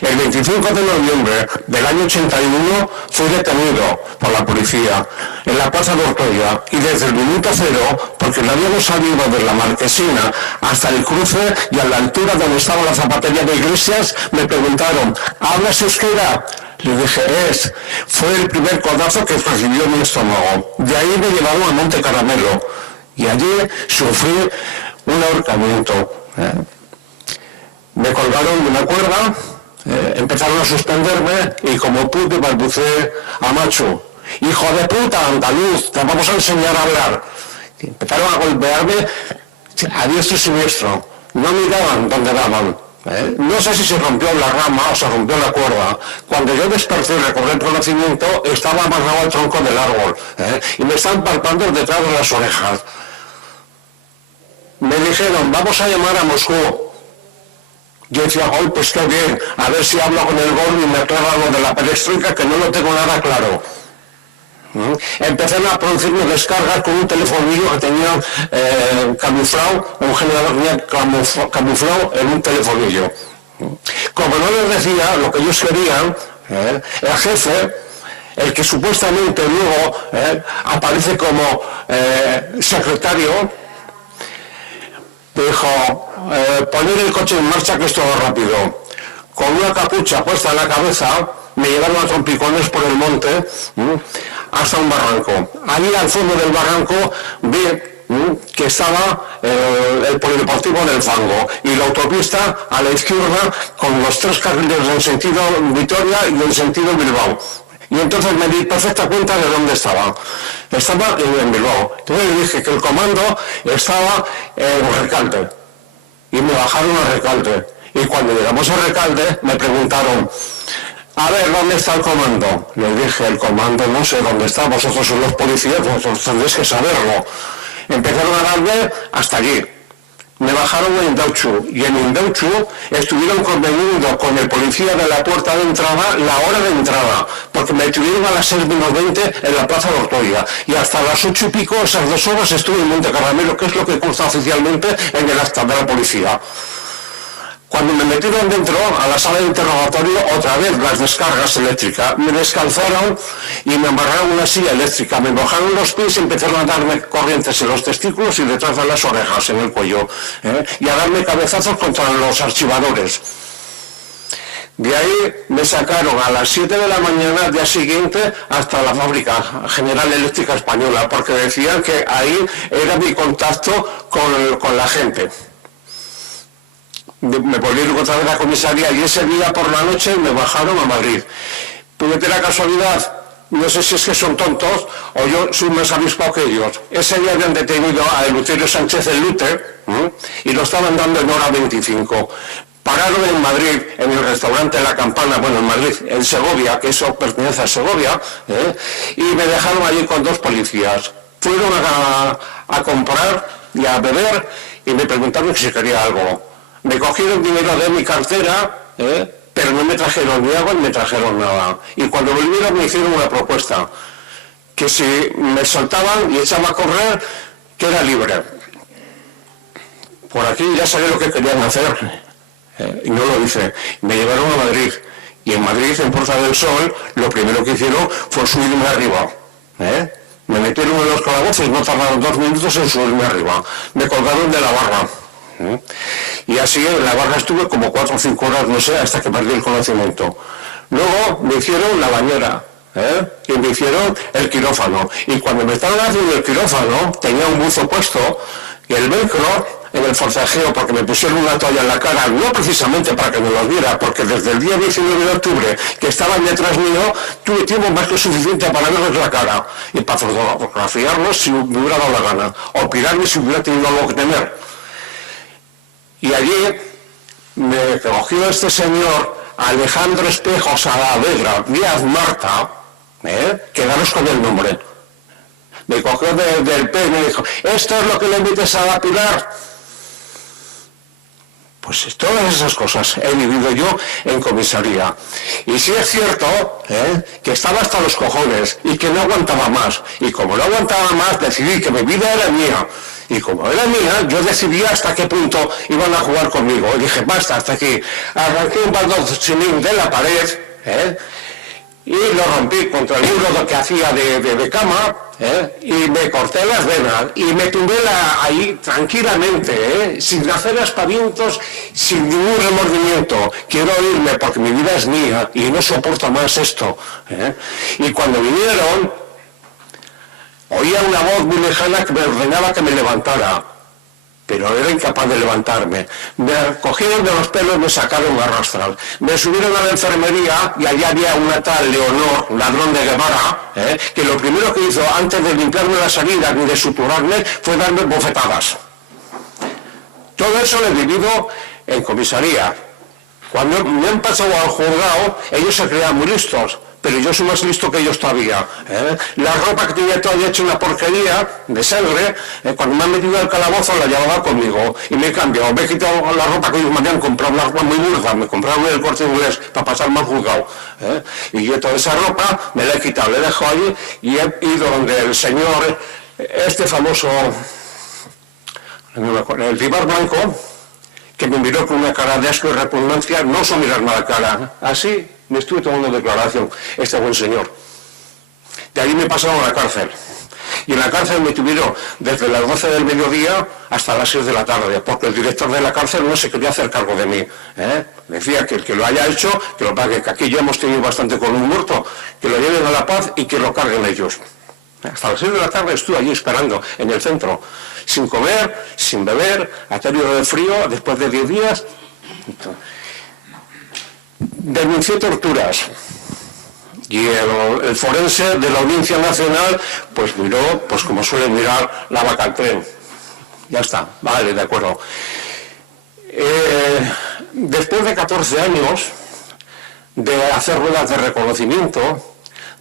El 25 de noviembre del año 81 fui detenido por la policía en la plaza de Ortoya y desde el minuto cero, porque no habíamos salido de la Marquesina hasta el cruce y a la altura donde estaba la zapatería de Iglesias, me preguntaron, ¿hablas euskera? Le dije, fue el primer codazo que recibió en mi estómago. De ahí me llevaron a Monte Caramelo y allí sufrí un ahorcamiento. Me colgaron de una cuerda, empezaron a suspenderme y como pude balbuceé a Macho, hijo de puta, andaluz, te vamos a enseñar a hablar. Y empezaron a golpearme a diestro y siniestro, no miraban dónde daban. No sé si se rompió la rama o se rompió la cuerda. Cuando yo desperté y recobré el conocimiento, estaba amarrado al tronco del árbol y me estaban palpando detrás de las orejas. Me dijeron, vamos a llamar a Moscú. Yo decía, hoy pues qué bien, a ver si hablo con el Gordo y me aclara algo de la perestroika, que no lo tengo nada claro. Empezaron a producirme descargas con un telefonillo que tenía camuflado, un generador tenía camuflado en un telefonillo. Como no les decía lo que ellos querían, el jefe, el que supuestamente luego aparece como secretario, dijo, poner el coche en marcha que es todo rápido. Con una capucha puesta en la cabeza, me llevaron a trompicones por el monte hasta un barranco. Allí al fondo del barranco vi que estaba el polideportivo del Fango y la autopista a la izquierda con los 3 carriles en sentido Vitoria y en sentido Bilbao. Y entonces me di perfecta cuenta de dónde estaba. Estaba en Bilbao. Entonces le dije que el comando estaba en Recalde. Y me bajaron a Recalde. Y cuando llegamos a Recalde me preguntaron, a ver, ¿dónde está el comando? Le dije, el comando no sé dónde está, vosotros sois los policías, vosotros tendréis que saberlo. Empezaron a darme hasta allí. Me bajaron en Indauchu y en Indauchu estuvieron conveniendo con el policía de la puerta de entrada la hora de entrada, porque me tuvieron a las 6:20 en la plaza de Ortoya y hasta las 8 y pico, esas 2 horas estuve en Monte Caramelo, que es lo que consta oficialmente en el acta de la policía. Cuando me metieron dentro, a la sala de interrogatorio, otra vez las descargas eléctricas. Me descalzaron y me amarraron una silla eléctrica. Me mojaron los pies y empezaron a darme corrientes en los testículos y detrás de las orejas, en el cuello. Y a darme cabezazos contra los archivadores. De ahí me sacaron a las 7 de la mañana al día siguiente hasta la fábrica General Eléctrica Española, porque decían que ahí era mi contacto con la gente. Me volvieron otra vez a la comisaría y ese día por la noche me bajaron a Madrid. Puede la casualidad, no sé si es que son tontos o yo soy más avispado que ellos. Ese día habían detenido a Eleuterio Sánchez el Lute y lo estaban dando en hora 25. Pararon en Madrid, en el restaurante La Campana, bueno, en Madrid, en Segovia, que eso pertenece a Segovia, y me dejaron allí con 2 policías. Fueron a comprar y a beber y me preguntaron si quería algo. Me cogieron dinero de mi cartera, pero no me trajeron ni agua ni me trajeron nada. Y cuando volvieron me hicieron una propuesta, que si me soltaban y echaba a correr, que era libre. Por aquí ya sabía lo que querían hacer, y no lo hice. Me llevaron a Madrid, y en Madrid, en Puerta del Sol, lo primero que hicieron fue subirme arriba. Me metieron en los calabozos, no tardaron 2 minutos en subirme arriba. Me colgaron de la barra. Y así en la barra estuve como 4 o 5 horas, no sé, hasta que perdí el conocimiento. Luego me hicieron la bañera, y me hicieron el quirófano. Y cuando me estaban haciendo el quirófano, tenía un buzo puesto y el velcro en el forcejeo, porque me pusieron una toalla en la cara, no precisamente para que me lo viera, porque desde el día 19 de octubre, que estaban detrás mío, tuve tiempo más que suficiente para verles la cara y para fotografiarlos si me hubiera dado la gana, o pirarme si hubiera tenido algo que temer. Y allí me cogió este señor Alejandro Espejo Saavedra Díaz Marta, quedaros con el nombre. Me cogió del pelo y me dijo, ¿esto es lo que le invites a la Pilar? Pues todas esas cosas he vivido yo en comisaría. Y sí es cierto que estaba hasta los cojones y que no aguantaba más. Y como no aguantaba más, decidí que mi vida era mía. Y como era mía, yo decidía hasta qué punto iban a jugar conmigo. Y dije, basta, hasta aquí. Arranqué un baldocimín de la pared y lo rompí contra el muro que hacía de cama, y me corté las venas y me tumbé ahí tranquilamente, sin hacer aspavientos, sin ningún remordimiento. Quiero irme porque mi vida es mía y no soporto más esto. Y cuando vinieron, oía una voz muy lejana que me ordenaba que me levantara, pero era incapaz de levantarme. Me cogieron de los pelos, me sacaron a arrastrar. Me subieron a la enfermería y allá había una tal Leonor, ladrón de Guevara, que lo primero que hizo antes de limpiarme las heridas ni de suturarme fue darme bofetadas. Todo eso lo he vivido en comisaría. Cuando me han pasado al juzgado, ellos se creían muy listos, pero yo soy más listo que ellos todavía. La ropa que tenía todavía hecha una porquería de sangre, cuando me han metido al calabozo la llevaba conmigo y me he cambiado. Me he quitado la ropa que ellos me habían comprado, una ropa muy burda, me compraron en el Corte Inglés para pasar mal juzgado. Y yo toda esa ropa me la he quitado, la he dejado allí y he ido donde el señor, este famoso, el Vivar Blanco, que me miró con una cara de asco y repugnancia, no oso mirarme a la cara. Así me estuve tomando declaración, este buen señor. De ahí me pasaron a la cárcel. Y en la cárcel me tuvieron desde las 12 del mediodía hasta las 6 de la tarde, porque el director de la cárcel no se quería hacer cargo de mí. Decía que el que lo haya hecho, que lo pague, que aquí ya hemos tenido bastante con un muerto, que lo lleven a La Paz y que lo carguen ellos. Hasta las 6 de la tarde estuve allí esperando, en el centro, sin comer, sin beber, atérrito de frío, después de 10 días. Denuncié torturas. Y el forense de la Audiencia Nacional, pues miró, pues como suele mirar la vaca al tren. Ya está, vale, de acuerdo. Después de 14 años de hacer ruedas de reconocimiento,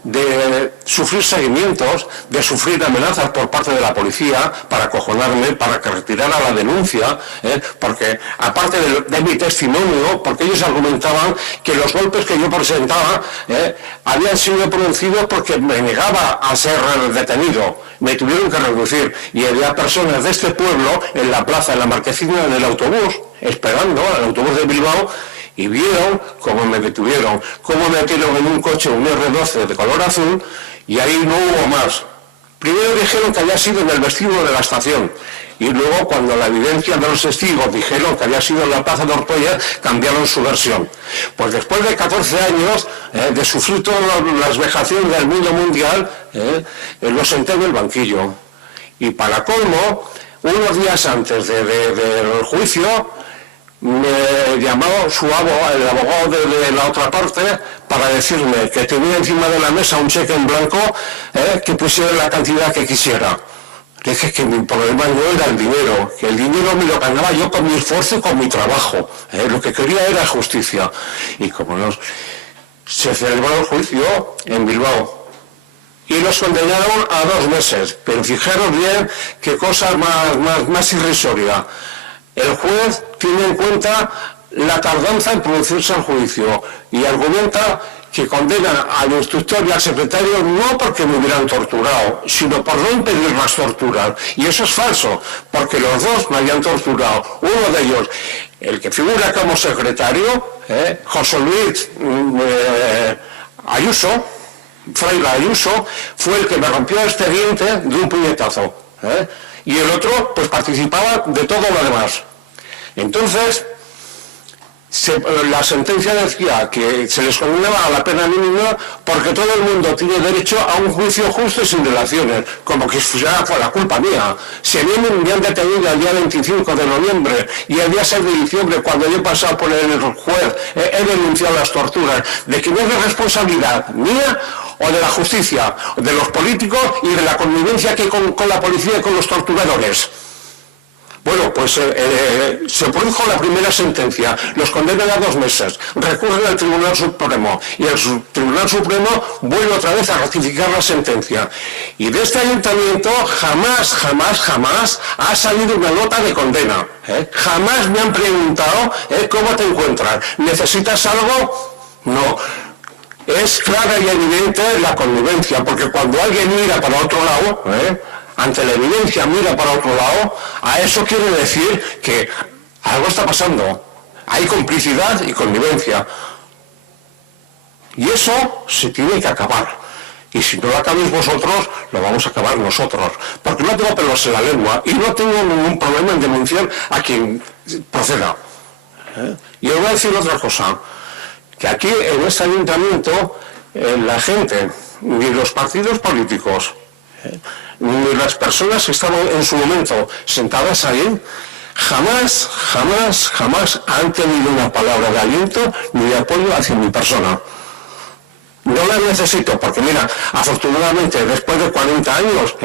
de sufrir seguimientos, de sufrir amenazas por parte de la policía para acojonarme, para que retirara la denuncia, porque aparte de mi testimonio, porque ellos argumentaban que los golpes que yo presentaba habían sido producidos porque me negaba a ser detenido, me tuvieron que reducir, y había personas de este pueblo en la plaza, en la marquesina del autobús, esperando al autobús de Bilbao, y vieron cómo me detuvieron, cómo me metieron en un coche, un R12 de color azul, y ahí no hubo más. Primero dijeron que había sido en el vestíbulo de la estación, y luego, cuando la evidencia de los testigos dijeron que había sido en la plaza de Ortuella, cambiaron su versión. Pues después de 14 años de sufrir todas las vejaciones del mundo mundial, lo senté en el banquillo. Y para colmo, unos días antes del juicio, me llamó el abogado de la otra parte para decirme que tenía encima de la mesa un cheque en blanco que pusiera la cantidad que quisiera. Le dije que mi problema no era el dinero, que el dinero me lo ganaba yo con mi esfuerzo y con mi trabajo. Lo que quería era justicia. Y como se celebró el juicio en Bilbao. Y los condenaron a 2 meses. Pero fijaros bien qué cosa más irrisoria. El juez tiene en cuenta la tardanza en producirse el juicio y argumenta que condena al instructor y al secretario no porque me hubieran torturado, sino por no impedir las torturas. Y eso es falso, porque los dos me habían torturado. Uno de ellos, el que figura como secretario, José Luis Ayuso, Fraile Ayuso, fue el que me rompió el expediente de un puñetazo. Y el otro, pues participaba de todo lo demás. Entonces, la sentencia decía que se les condenaba a la pena mínima porque todo el mundo tiene derecho a un juicio justo y sin delaciones, como que fuera por la culpa mía. Si a mí me han detenido el día 25 de noviembre y el día 6 de diciembre, cuando yo he pasado por el juez, he denunciado las torturas, ¿de quién es la responsabilidad? ¿Mía o de la justicia, de los políticos y de la convivencia que con la policía y con los torturadores? Bueno, pues se produjo la primera sentencia, los condenan a 2 meses, recurren al Tribunal Supremo y el Tribunal Supremo vuelve otra vez a ratificar la sentencia. Y de este ayuntamiento jamás ha salido una nota de condena. Jamás me han preguntado cómo te encuentras, ¿necesitas algo? No. Es clara y evidente la connivencia, porque cuando alguien mira para otro lado, ante la evidencia mira para otro lado, a eso quiere decir que algo está pasando. Hay complicidad y connivencia. Y eso se tiene que acabar. Y si no lo acabéis vosotros, lo vamos a acabar nosotros. Porque no tengo pelos en la lengua y no tengo ningún problema en denunciar a quien proceda. Y os voy a decir otra cosa. Que aquí en este ayuntamiento la gente, ni los partidos políticos, ni las personas que estaban en su momento sentadas ahí, jamás han tenido una palabra de aliento ni de apoyo hacia mi persona. No la necesito, porque mira, afortunadamente después de 40 años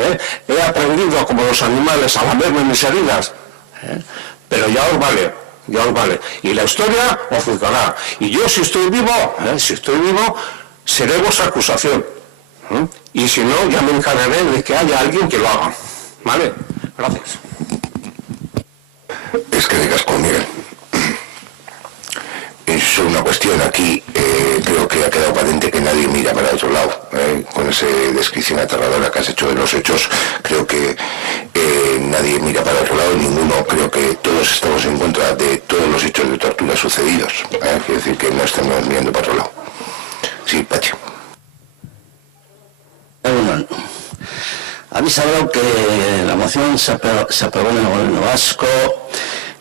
he aprendido como los animales a lamerme mis heridas, pero ya os vale. Y la historia os juzgará. Y yo si estoy vivo, seré vuestra acusación. Y si no, ya me encargaré de que haya alguien que lo haga. ¿Vale? Gracias. Es que digas con Miguel. Es una cuestión aquí, creo que ha quedado patente que nadie mira para otro lado. Con esa descripción aterradora que has hecho de los hechos, creo que nadie mira para otro lado, ninguno, creo que todos estamos en contra de todos los hechos de tortura sucedidos. Quiere decir que no estamos mirando para otro lado. Sí, Pachi. Bueno, habéis hablado que la moción se aprobó en el gobierno vasco,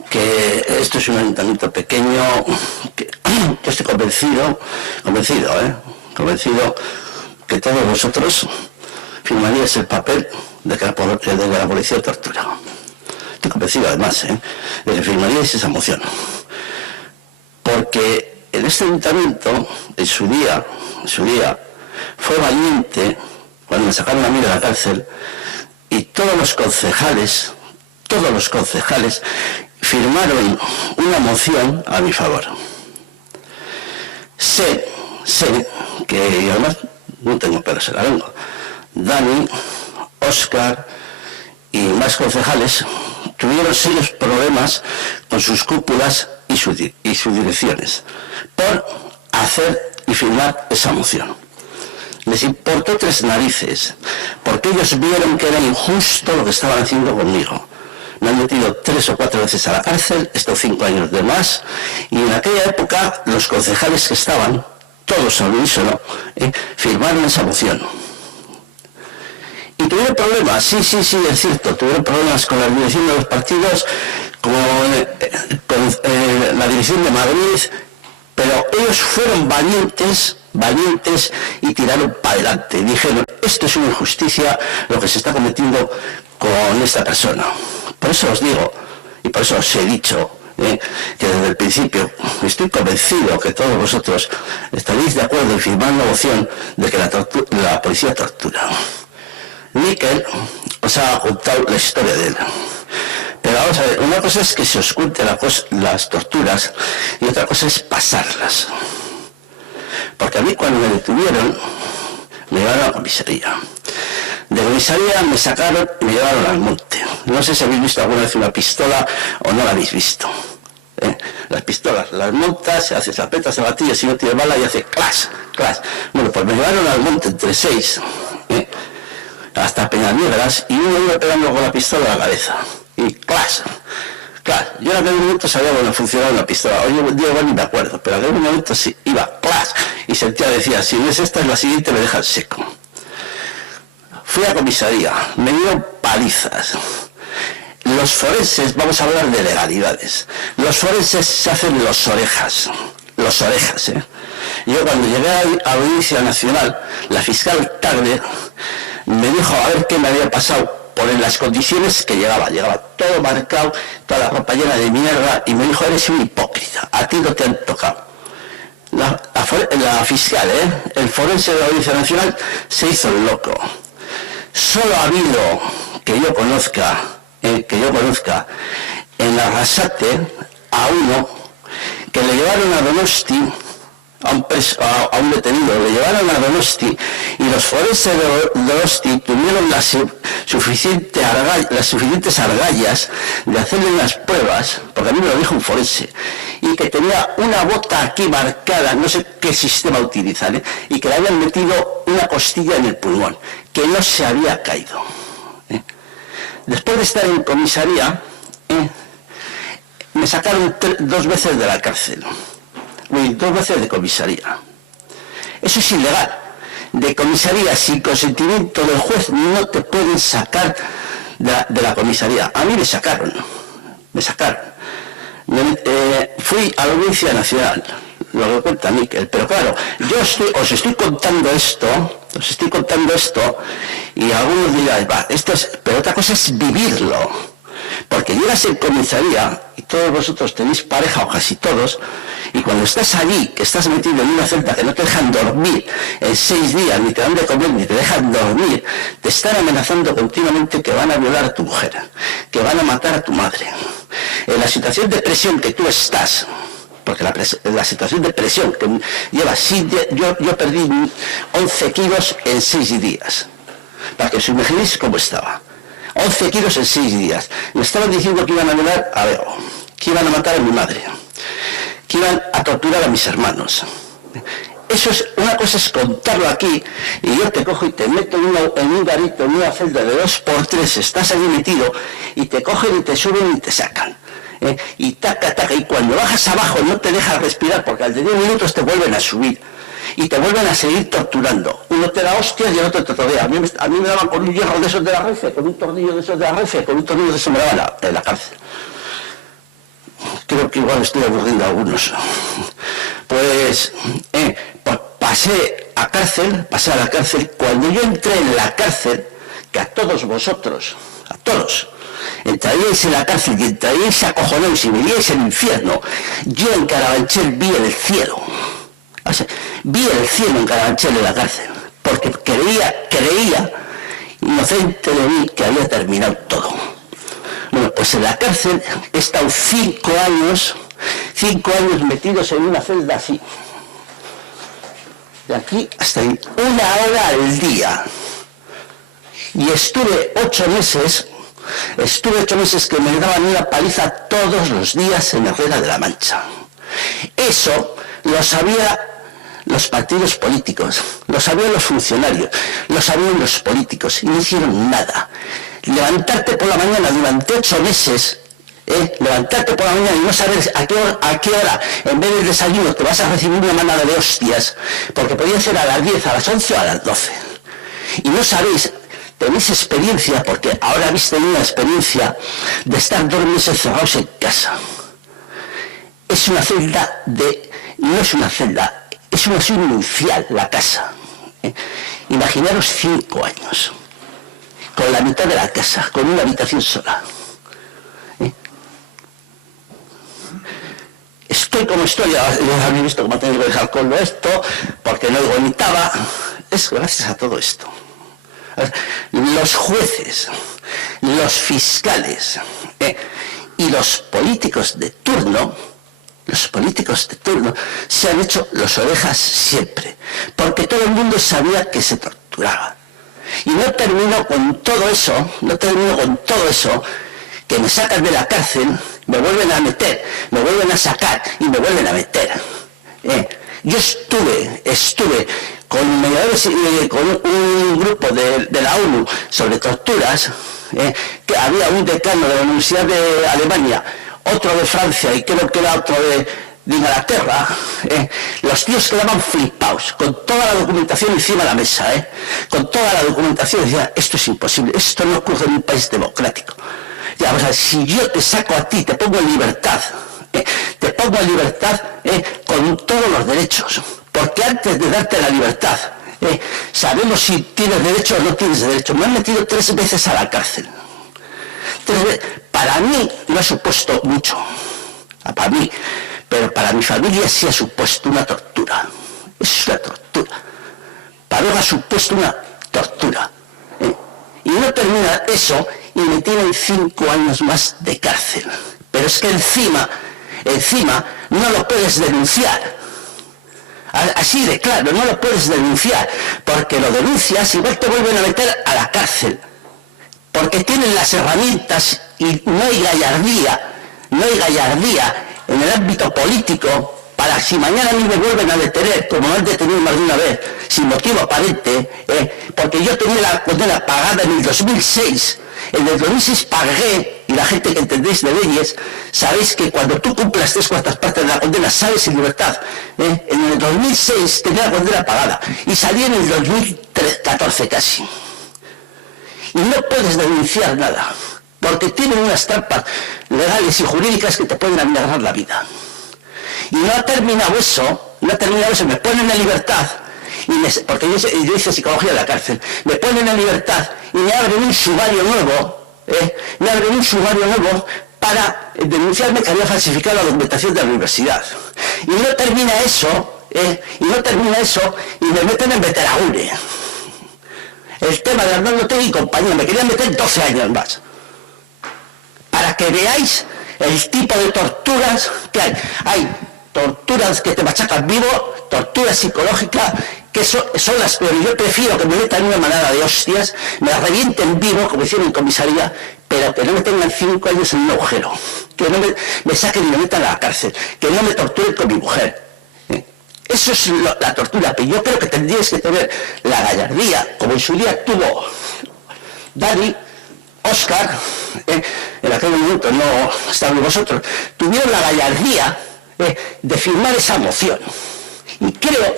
que esto es un ayuntamiento pequeño, que estoy convencido que todos vosotros firmaríais el papel de que la policía tortura. Estoy convencido además de que firmaríais esa moción. Porque en este ayuntamiento, en su día, fue valiente cuando me sacaron a mí de la cárcel y todos los concejales firmaron una moción a mi favor. Sé que, y además no tengo pelos en la lengua, Dani, Óscar y más concejales tuvieron serios problemas con sus cúpulas y sus direcciones por hacer y firmar esa moción. Les importó 3 narices, porque ellos vieron que era injusto lo que estaban haciendo conmigo. Me han metido 3 o 4 veces a la cárcel, estos 5 años de más, y en aquella época los concejales que estaban, todos al unísono, firmaron esa moción. Y tuvieron problemas, sí, es cierto, tuvieron problemas con la dirección de los partidos, con la dirección de Madrid, pero ellos fueron valientes y tiraron para adelante. Dijeron, esto es una injusticia lo que se está cometiendo con esta persona. Por eso os digo, y por eso os he dicho, que desde el principio estoy convencido que todos vosotros estaréis de acuerdo en firmar una moción de que la policía tortura. Miquel os ha contado la historia de él. Pero vamos a ver, una cosa es que se os cuente las torturas y otra cosa es pasarlas. Porque a mí cuando me detuvieron, me llevaron a la comisaría. De comisaría me sacaron y me llevaron al monte. No sé si habéis visto alguna vez una pistola o no la habéis visto. Las pistolas, las montas, haces apretas el gatillo, si no tiene bala y hace clas. Bueno, pues me llevaron al monte entre 6, hasta Peñaliegas, y uno iba pegando con la pistola a la cabeza. Y clas. Yo en aquel momento sabía cómo funcionaba una pistola. Hoy en día igual ni me acuerdo, pero en aquel momento sí, iba clas. Y decía, si no es esta, es la siguiente, me dejan seco. Fui a comisaría, me dieron palizas. Los forenses, vamos a hablar de legalidades. Los forenses se hacen los orejas. Yo cuando llegué a la Audiencia Nacional, la fiscal Tagle me dijo a ver qué me había pasado por las condiciones que llegaba todo marcado, toda la ropa llena de mierda, y me dijo, eres un hipócrita, a ti no te han tocado. La fiscal, el forense de la Audiencia Nacional, se hizo el loco. Solo ha habido, que yo conozca, que yo conozca, en Arrasate, a uno que le llevaron a Donosti, a un detenido, le llevaron a Donosti, y los forenses de Donosti tuvieron las suficientes argallas de hacerle unas pruebas, porque a mí me lo dijo un forense, y que tenía una bota aquí marcada, no sé qué sistema utilizar, y que le habían metido una costilla en el pulmón, que no se había caído. Después de estar en comisaría, me sacaron 2 veces de la cárcel. 2 veces de comisaría. Eso es ilegal. De comisaría sin consentimiento del juez no te pueden sacar de la comisaría. A mí me sacaron. Fui a la Audiencia Nacional, lo que cuenta Miquel, pero claro, os estoy contando esto, y algunos dirán, pero otra cosa es vivirlo. Porque llegas en comisaría, y todos vosotros tenéis pareja, o casi todos, y cuando estás allí, que estás metido en una celda que no te dejan dormir en 6 días, ni te dan de comer, ni te dejan dormir, te están amenazando continuamente que van a violar a tu mujer, que van a matar a tu madre. En la situación de presión que tú estás, porque la situación de presión que llevas, yo perdí 11 kilos en 6 días, para que os imaginéis cómo estaba. 11 kilos en 6 días. Me estaban diciendo que iban a violar a Bego, que iban a matar a mi madre, que iban a torturar a mis hermanos. Eso es, una cosa es contarlo aquí, y yo te cojo y te meto en un garito, en una celda de 2x3, estás allí metido, y te cogen y te suben y te sacan. Y taca, y cuando bajas abajo no te dejas respirar, porque al de 10 minutos te vuelven a subir. Y te vuelven a seguir torturando. Uno te da hostias y el otro te todea. A mí me daban con un hierro de esos de la Renfe, con un tornillo de esos de la Renfe, con un tornillo de esos me daban en la cárcel. Creo que igual estoy aburriendo a algunos. Pues pasé a la cárcel. Cuando yo entré en la cárcel, que a todos vosotros, a todos, entraríais en la cárcel y entraríais acojonados y veríais el infierno, yo en Carabanchel vi el cielo. O sea, vi el cielo en Carabanchel en la cárcel, porque creía, inocente de mí, que había terminado todo. Bueno, pues en la cárcel he estado 5 años metidos en una celda así, de aquí hasta ahí, 1 hora al día. Y estuve 8 meses que me daban una paliza todos los días en Herrera de la Mancha. Eso lo sabía los partidos políticos, lo sabían los funcionarios, lo sabían los políticos, y no hicieron nada. Levantarte por la mañana durante 8 meses, levantarte por la mañana y no saber a qué hora, en vez del desayuno, te vas a recibir una manada de hostias, porque podía ser a las 10, a las 11 o a las 12. Y no sabéis, tenéis experiencia, porque ahora habéis tenido la experiencia de estar 2 meses cerrados en casa. Es una celda no es una celda, es una ciudad inicial, la casa. Imaginaros 5 años, con la mitad de la casa, con una habitación sola. Estoy como estoy, ya habéis visto cómo tengo que dejar con esto, porque no vomitaba. Es gracias a todo esto. Los jueces, los fiscales y los políticos de turno se han hecho los orejas siempre, porque todo el mundo sabía que se torturaba. Y no termino con todo eso, que me sacan de la cárcel, me vuelven a meter, me vuelven a sacar y me vuelven a meter. Yo estuve con mediadores, con un grupo de la ONU sobre torturas, que había un decano de la Universidad de Alemania, otro de Francia y creo que era otro de Inglaterra. Los tíos quedaban flipados, con toda la documentación encima de la mesa, con toda la documentación, decían, esto es imposible, esto no ocurre en un país democrático. Ya, o sea, si yo te saco a ti, te pongo en libertad, con todos los derechos, porque antes de darte la libertad, sabemos si tienes derecho o no tienes derecho. Me han metido 3 veces a la cárcel. 3 veces. Para mí no ha supuesto mucho, para mí, pero para mi familia sí ha supuesto una tortura. Es una tortura. Para mí ha supuesto una tortura. Y no termina eso, y me tienen 5 años más de cárcel. Pero es que encima no lo puedes denunciar. Así de claro, no lo puedes denunciar, porque lo denuncias y igual te vuelven a meter a la cárcel, porque tienen las herramientas y no hay gallardía en el ámbito político para si mañana a mí me vuelven a detener, como me han detenido más de una vez, sin motivo aparente, porque yo tenía la condena pagada en el 2006, en el 2006 pagué, y la gente que entendéis de leyes, sabéis que cuando tú cumplas 3/4 partes de la condena, sales en libertad. En el 2006 tenía la condena pagada, y salí en el 2014 casi. Y no puedes denunciar nada, porque tienen unas trampas legales y jurídicas que te pueden agarrar la vida. Y no ha terminado eso, me ponen en libertad, porque yo hice psicología en la cárcel, me ponen en libertad y me abren un sumario nuevo, para denunciarme que había falsificado la documentación de la universidad. Y no termina eso, y me meten en Beteragure. El tema de Arnaldo Otegi y compañía, me querían meter 12 años más. Para que veáis el tipo de torturas que hay. Hay torturas que te machacan vivo, torturas psicológicas, que son las peores. Yo prefiero que me metan una manada de hostias, me revienten vivo, como hicieron en comisaría, pero que no me tengan 5 años en un agujero, que no me saquen y me metan a la cárcel, que no me torturen con mi mujer. Eso es la tortura, pero yo creo que tendríais que tener la gallardía, como en su día tuvo Dani, Óscar, en aquel momento no estábamos vosotros, tuvieron la gallardía de firmar esa moción. Y creo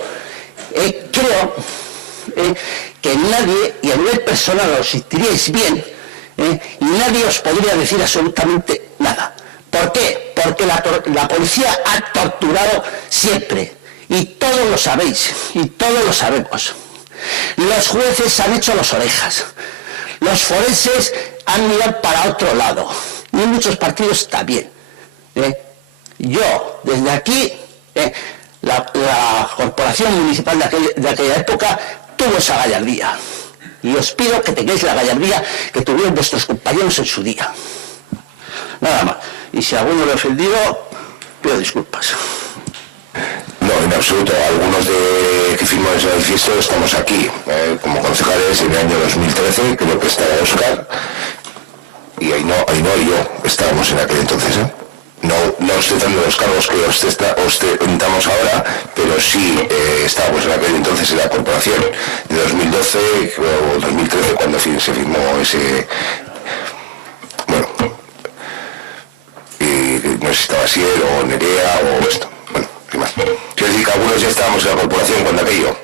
que nadie, y a nivel personal os sentiríais bien, y nadie os podría decir absolutamente nada. ¿Por qué? Porque la policía ha torturado siempre, y todos lo sabéis, y todos lo sabemos. Los jueces han hecho las orejas, los forenses han mirado para otro lado, y muchos partidos también. Yo, desde aquí, la corporación municipal de aquella época tuvo esa gallardía. Y os pido que tengáis la gallardía que tuvieron vuestros compañeros en su día. Nada más. Y si a alguno le he ofendido, pido disculpas. No, en absoluto. Algunos que firmamos ese manifiesto estamos aquí, como concejales en el año 2013, creo que estaba Óscar, y Ainhoa y yo estábamos en aquel entonces, No estoy dando los cargos que ostentamos ahora, pero sí estábamos en aquel entonces en la corporación de 2012 o 2013 cuando se firmó ese... Bueno, no sé si estaba Sier o Nerea o esto. Bueno, ¿qué más? Quiero decir que algunos ya estábamos en la corporación cuando aquello,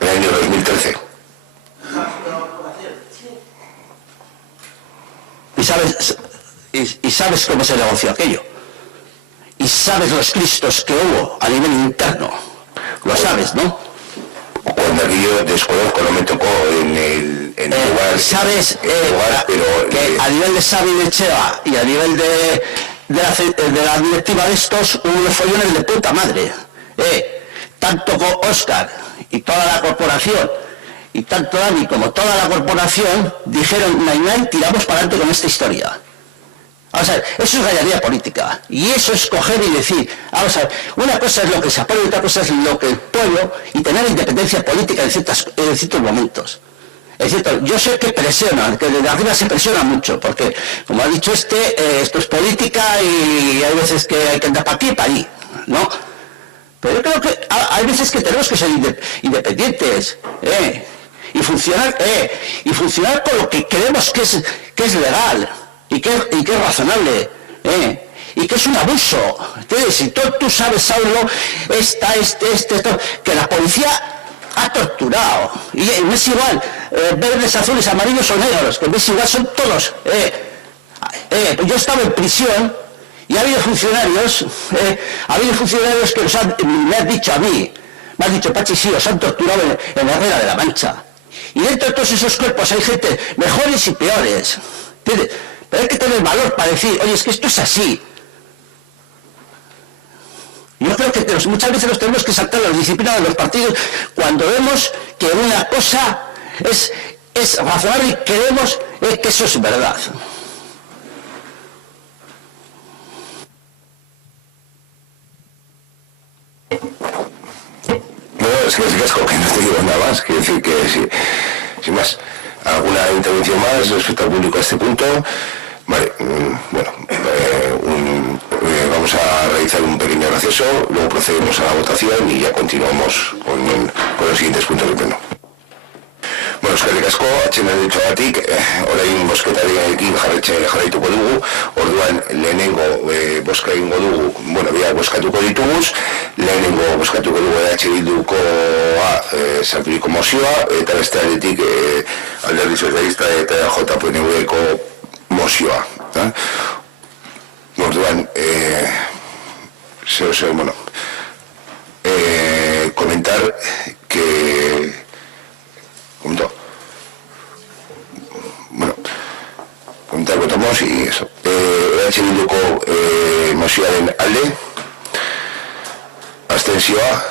en el año 2013. Y sabes cómo se negoció aquello. Y sabes los cristos que hubo a nivel interno. Lo sabes, ¿no? Cuando aquello desconozco, no me tocó en el lugar. Sabes pero que a nivel de Xavi de Cheva y a nivel de la directiva de estos hubo unos follones de puta madre. Tanto con Óscar y toda la corporación, y tanto Dani como toda la corporación, dijeron, nay, tiramos para adelante con esta historia. Vamos a ver, eso es gallardía política, y eso es coger y decir, vamos a ver, una cosa es lo que se apoya y otra cosa es lo que el pueblo, y tener independencia política en ciertos momentos. Es cierto, yo sé que presionan, que desde arriba se presiona mucho, porque, como ha dicho esto es política y hay veces que hay que andar para aquí y para allí, ¿no? Pero yo creo que hay veces que tenemos que ser independientes, y funcionar por lo que creemos que es legal, y que es razonable, y que es un abuso. Entonces, si tú sabes, Saulo, esto, que la policía ha torturado, y no es igual, verdes, azules, amarillos o negros, que no es igual, son todos. Yo estaba en prisión y ha habido funcionarios que me han dicho a mí, me han dicho, Pachi, sí, os han torturado en Herrera de la Mancha. Y dentro de todos esos cuerpos hay gente mejores y peores. ¿Entiendes? Pero hay que tener valor para decir, oye, es que esto es así. Yo creo que muchas veces nos tenemos que saltar las disciplinas de los partidos cuando vemos que una cosa es es razonable y creemos que eso es verdad. Es que no te digo nada más, quiero decir que sin más, alguna intervención más respecto al público a este punto. Vale, bueno, vamos a realizar un pequeño receso, luego procedemos a la votación y ya continuamos con los siguientes puntos del pleno. Bueno, eskerrik asko, atxenen ditxogatik, orain bosketarekin jarraituko dugu, orduan lehenengo boska egingo dugu, bueno, biak boskatuko dituguz, lehenengo boskatuko dugu Bildukoa sarturiko mozioa, eta beste aldetik Alderdi Sozialista eta JPNV-ko mozioa. Orduan, bueno, comentar que... Bueno, comentar votamos y eso. Bilduko mozioaren alde, abstentzioa,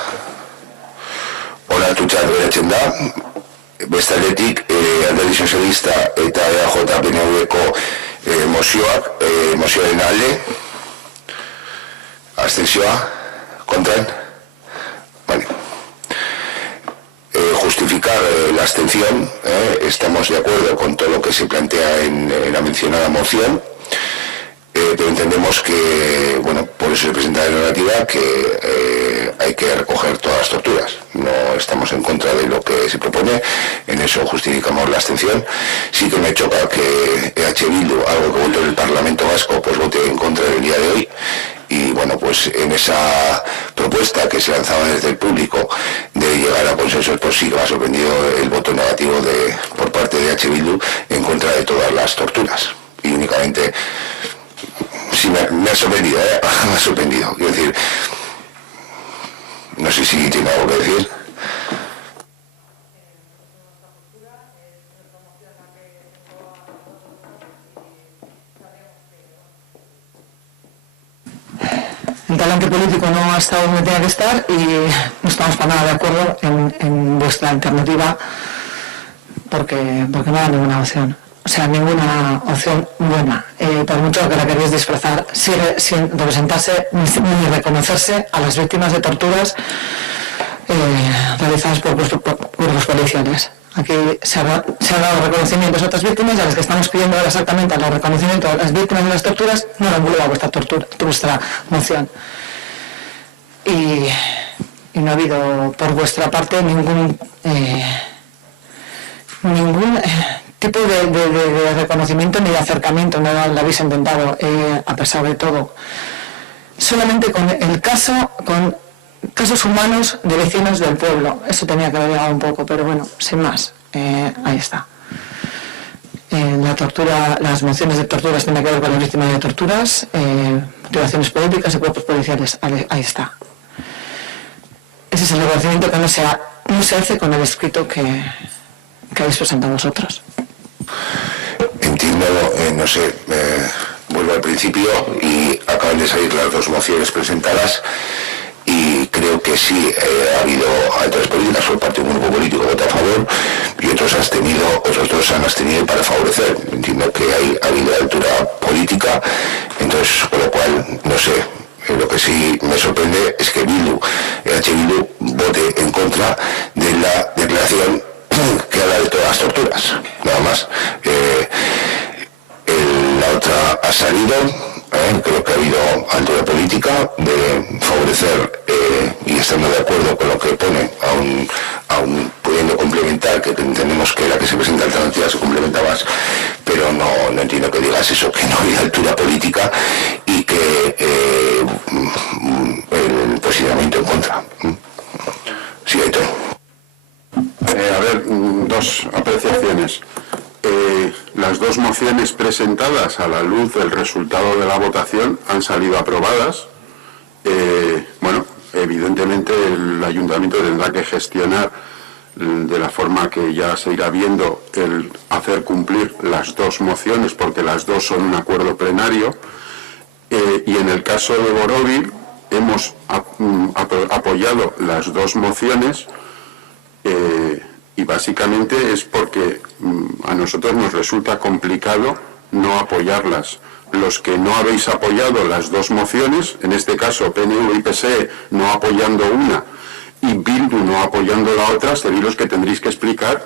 onartutzat geratzen da, beste aldetik Alderdi Sozialista eta JPNV-ko mozioaren alde, abstentzioa, kontran, vale. Justificar la abstención, estamos de acuerdo con todo lo que se plantea en la mencionada moción, pero entendemos que, bueno, por eso se presenta la normativa que hay que recoger todas las torturas. No estamos en contra de lo que se propone, en eso justificamos la abstención. Sí que me choca que Bildu, algo que votó en el Parlamento Vasco, pues vote en contra del día de hoy. Y bueno, pues en esa propuesta que se lanzaba desde el público de llegar a consensos, pues sí que me ha sorprendido el voto negativo por parte de Bildu en contra de todas las torturas. Y únicamente, sí me ha sorprendido, me ha sorprendido. Quiero decir, no sé si tiene algo que decir. El talante político no ha estado donde tenía que estar y no estamos para nada de acuerdo en vuestra alternativa porque no da ninguna opción. O sea, ninguna opción buena. Por mucho que la queréis disfrazar, sin representarse ni reconocerse a las víctimas de torturas realizadas por cuerpos policiales. Aquí se ha dado reconocimientos a otras víctimas y a las que estamos pidiendo ahora exactamente el reconocimiento a las víctimas de las torturas no lo engloba vuestra moción. Y no ha habido por vuestra parte ningún tipo de reconocimiento ni de acercamiento, no lo habéis intentado a pesar de todo. Solamente con el caso, con casos humanos de vecinos del pueblo. Eso tenía que haber llegado un poco, pero bueno, sin más. Ahí está. La tortura, las mociones de torturas tienen que ver con las víctimas de torturas, motivaciones políticas y cuerpos policiales. Ahí está. Ese es el reconocimiento que no se hace con el escrito que habéis presentado vosotros. Entiendo, no sé, vuelvo al principio y acaban de salir las dos mociones presentadas. Y creo que sí ha habido otras políticas por parte de un grupo político que vota a favor y otros dos se han abstenido para favorecer. Entiendo que ha habido altura política, entonces con lo cual, no sé, lo que sí me sorprende es que Bildu vote en contra de la declaración que habla de todas las torturas, nada más. La otra ha salido. Creo que ha habido altura política de favorecer y estando de acuerdo con lo que pone, aún pudiendo complementar, que entendemos que la que se presenta alternativa se complementa más, pero no entiendo que digas eso, que no hay altura política y que el posicionamiento en contra. Sí, Aitor. A ver, dos apreciaciones. Las dos mociones presentadas a la luz del resultado de la votación han salido aprobadas. Bueno, evidentemente el ayuntamiento tendrá que gestionar de la forma que ya se irá viendo el hacer cumplir las dos mociones, porque las dos son un acuerdo plenario. Y en el caso de Borovil hemos apoyado las dos mociones Y básicamente es porque a nosotros nos resulta complicado no apoyarlas. Los que no habéis apoyado las dos mociones, en este caso PNV y PSE no apoyando una y Bildu no apoyando la otra, seréis los que tendréis que explicar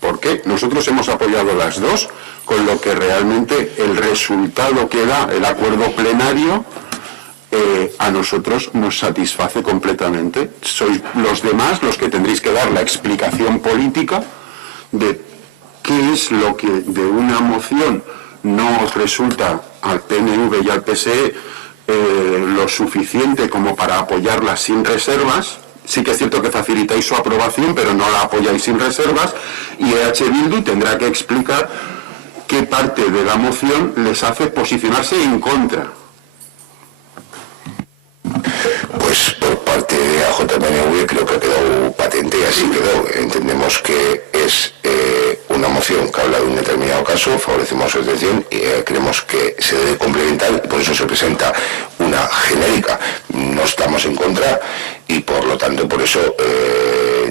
por qué. Nosotros hemos apoyado las dos, con lo que realmente el resultado que da el acuerdo plenario a nosotros nos satisface completamente. Sois los demás los que tendréis que dar la explicación política de qué es lo que de una moción no os resulta al PNV y al PSE lo suficiente como para apoyarla sin reservas. Sí que es cierto que facilitáis su aprobación, pero no la apoyáis sin reservas, y EH Bildu tendrá que explicar qué parte de la moción les hace posicionarse en contra. Pues por parte de AJPNV creo que ha quedado patente y así quedó. Entendemos que es una moción que habla de un determinado caso, favorecemos su extensión y creemos que se debe complementar y por eso se presenta una genérica. No estamos en contra y por lo tanto por eso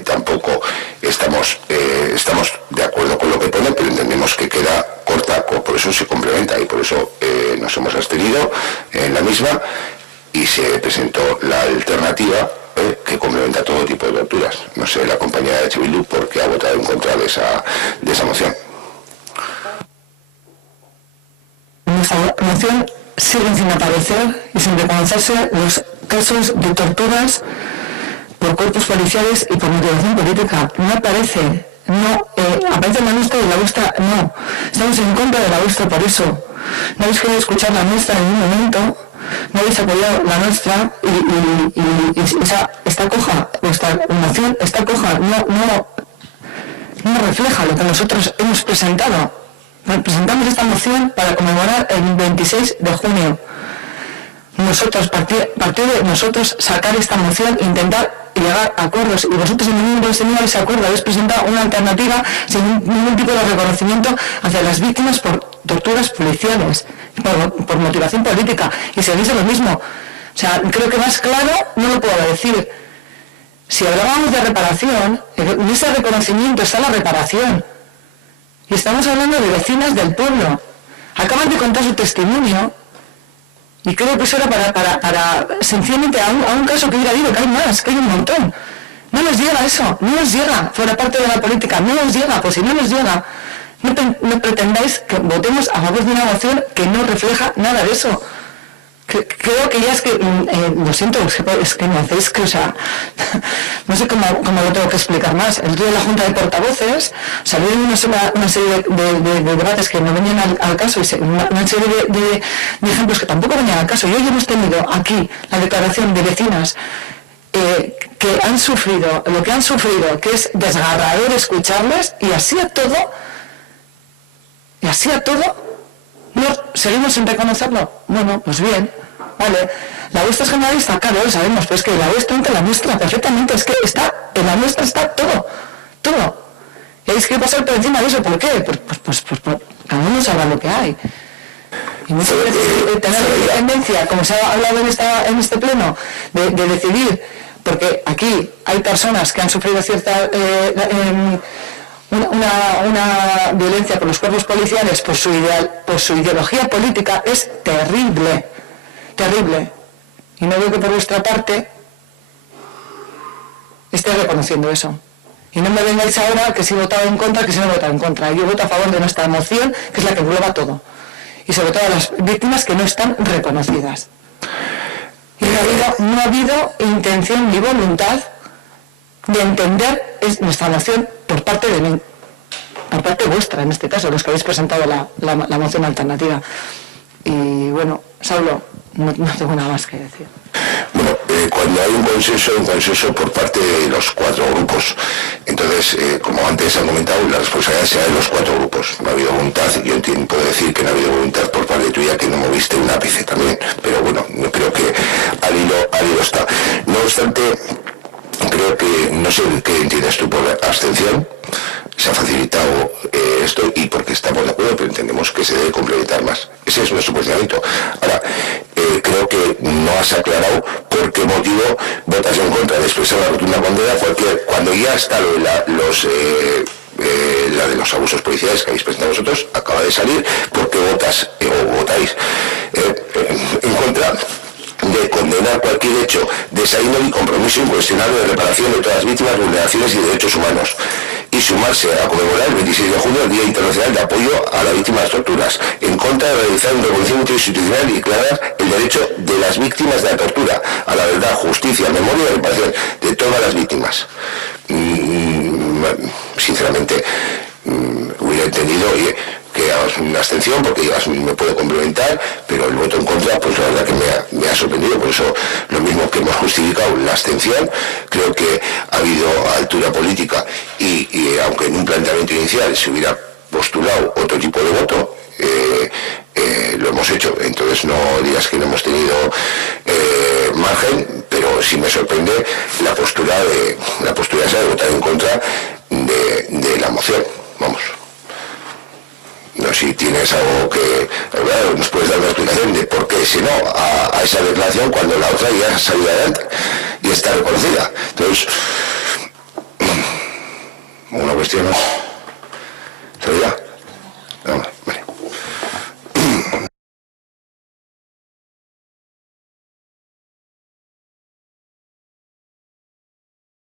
tampoco estamos de acuerdo con lo que pone, pero entendemos que queda corta, por eso se complementa y por eso nos hemos abstenido en la misma. Y se presentó la alternativa que complementa todo tipo de torturas. No sé, la compañera de Bildu por qué ha votado en contra de esa moción. Nuestra moción sigue sin aparecer y sin reconocerse los casos de torturas por cuerpos policiales y por motivación política. No aparece, aparece la nuestra y la vuestra no. Estamos en contra de la vuestra por eso. No habéis querido escuchar la nuestra en ningún momento. No habéis apoyado la nuestra y está coja, vuestra moción está coja, no refleja lo que nosotros hemos presentado. Presentamos esta moción para conmemorar el 26 de junio. Nosotros, partir de nosotros sacar esta moción, intentar llegar a acuerdos, y vosotros en ningún momento tenido ese acuerdo, habéis presentado una alternativa sin ningún tipo de reconocimiento hacia las víctimas por torturas policiales, por motivación política, y seguís en lo mismo. O sea, creo que más claro no lo puedo decir. Si hablábamos de reparación, en ese reconocimiento está la reparación. Y estamos hablando de vecinas del pueblo. Acaban de contar su testimonio. Y creo que eso era para sencillamente a un caso que hubiera habido, que hay más, que hay un montón. No nos llega eso, no nos llega, fuera parte de la política, no nos llega, pues si no nos llega, no pretendáis que votemos a favor de una moción que no refleja nada de eso. Creo que ya es que, lo siento, es que me hacéis que, o sea, no sé cómo lo tengo que explicar más. El día de la Junta de Portavoces salieron una serie de debates que no venían al caso y una serie de ejemplos que tampoco venían al caso. Y hoy hemos tenido aquí la declaración de vecinas que han sufrido, lo que han sufrido, que es desgarrador escucharles, y así a todo, no seguimos sin reconocerlo. Bueno, pues bien, vale. La vuestra es generalista, claro, lo sabemos, pero es que la vuestra entre la nuestra perfectamente, es que en la nuestra está todo. Y hay que pasar por encima de eso. ¿Por qué? Pues cada uno sabrá lo que hay. Y muchas veces tener la independencia, como se ha hablado en este pleno, de decidir, porque aquí hay personas que han sufrido cierta una violencia por los cuerpos policiales, por su ideología política, es terrible. Y no veo que por vuestra parte esté reconociendo eso. Y no me vengáis ahora que si he votado en contra, que si no he votado en contra. Yo voto a favor de nuestra moción, que es la que engloba todo. Y sobre todo a las víctimas que no están reconocidas. Y no ha habido intención ni voluntad de entender nuestra moción por parte vuestra, en este caso, los que habéis presentado la moción alternativa. Y bueno, Saulo, no tengo nada más que decir. Bueno, cuando hay un consenso por parte de los cuatro grupos. Entonces, como antes han comentado, la responsabilidad será de los cuatro grupos. No ha habido voluntad, yo puedo decir que no ha habido voluntad por parte tuya, que no moviste un ápice también, pero bueno, yo creo que al hilo está. No obstante, creo que, no sé qué entiendes tú por abstención, se ha facilitado esto y porque estamos de acuerdo, pero entendemos que se debe complementar más. Ese es nuestro posicionamiento. Ahora, creo creo que no has aclarado por qué motivo votas en contra de expresar la rotunda condena, porque cuando ya está lo de la de los abusos policiales que habéis presentado vosotros, acaba de salir, ¿por qué votas o votáis en contra de condenar cualquier hecho de esa índole y compromiso incuestionable de reparación de todas las víctimas, vulneraciones y derechos humanos, y sumarse a conmemorar el 26 de junio el Día Internacional de Apoyo a la Víctima de las Torturas, en contra de realizar un reconocimiento institucional y declarar el derecho de las víctimas de la tortura a la verdad, justicia, memoria y reparación de todas las víctimas? Sinceramente, hubiera entendido que hagas una abstención porque digas me puedo complementar, pero el voto en contra, pues la verdad que me ha sorprendido. Por eso, lo mismo que hemos justificado la abstención, creo que ha habido altura política y aunque en un planteamiento inicial se hubiera postulado otro tipo de voto, lo hemos hecho. Entonces no digas que no hemos tenido margen, pero sí me sorprende la postura esa de votar en contra de la moción. Vamos. No sé si tienes algo que... Claro, nos puedes dar una explicación de por qué si no a esa declaración cuando la otra ya ha salido adelante y está reconocida. Entonces, una cuestión...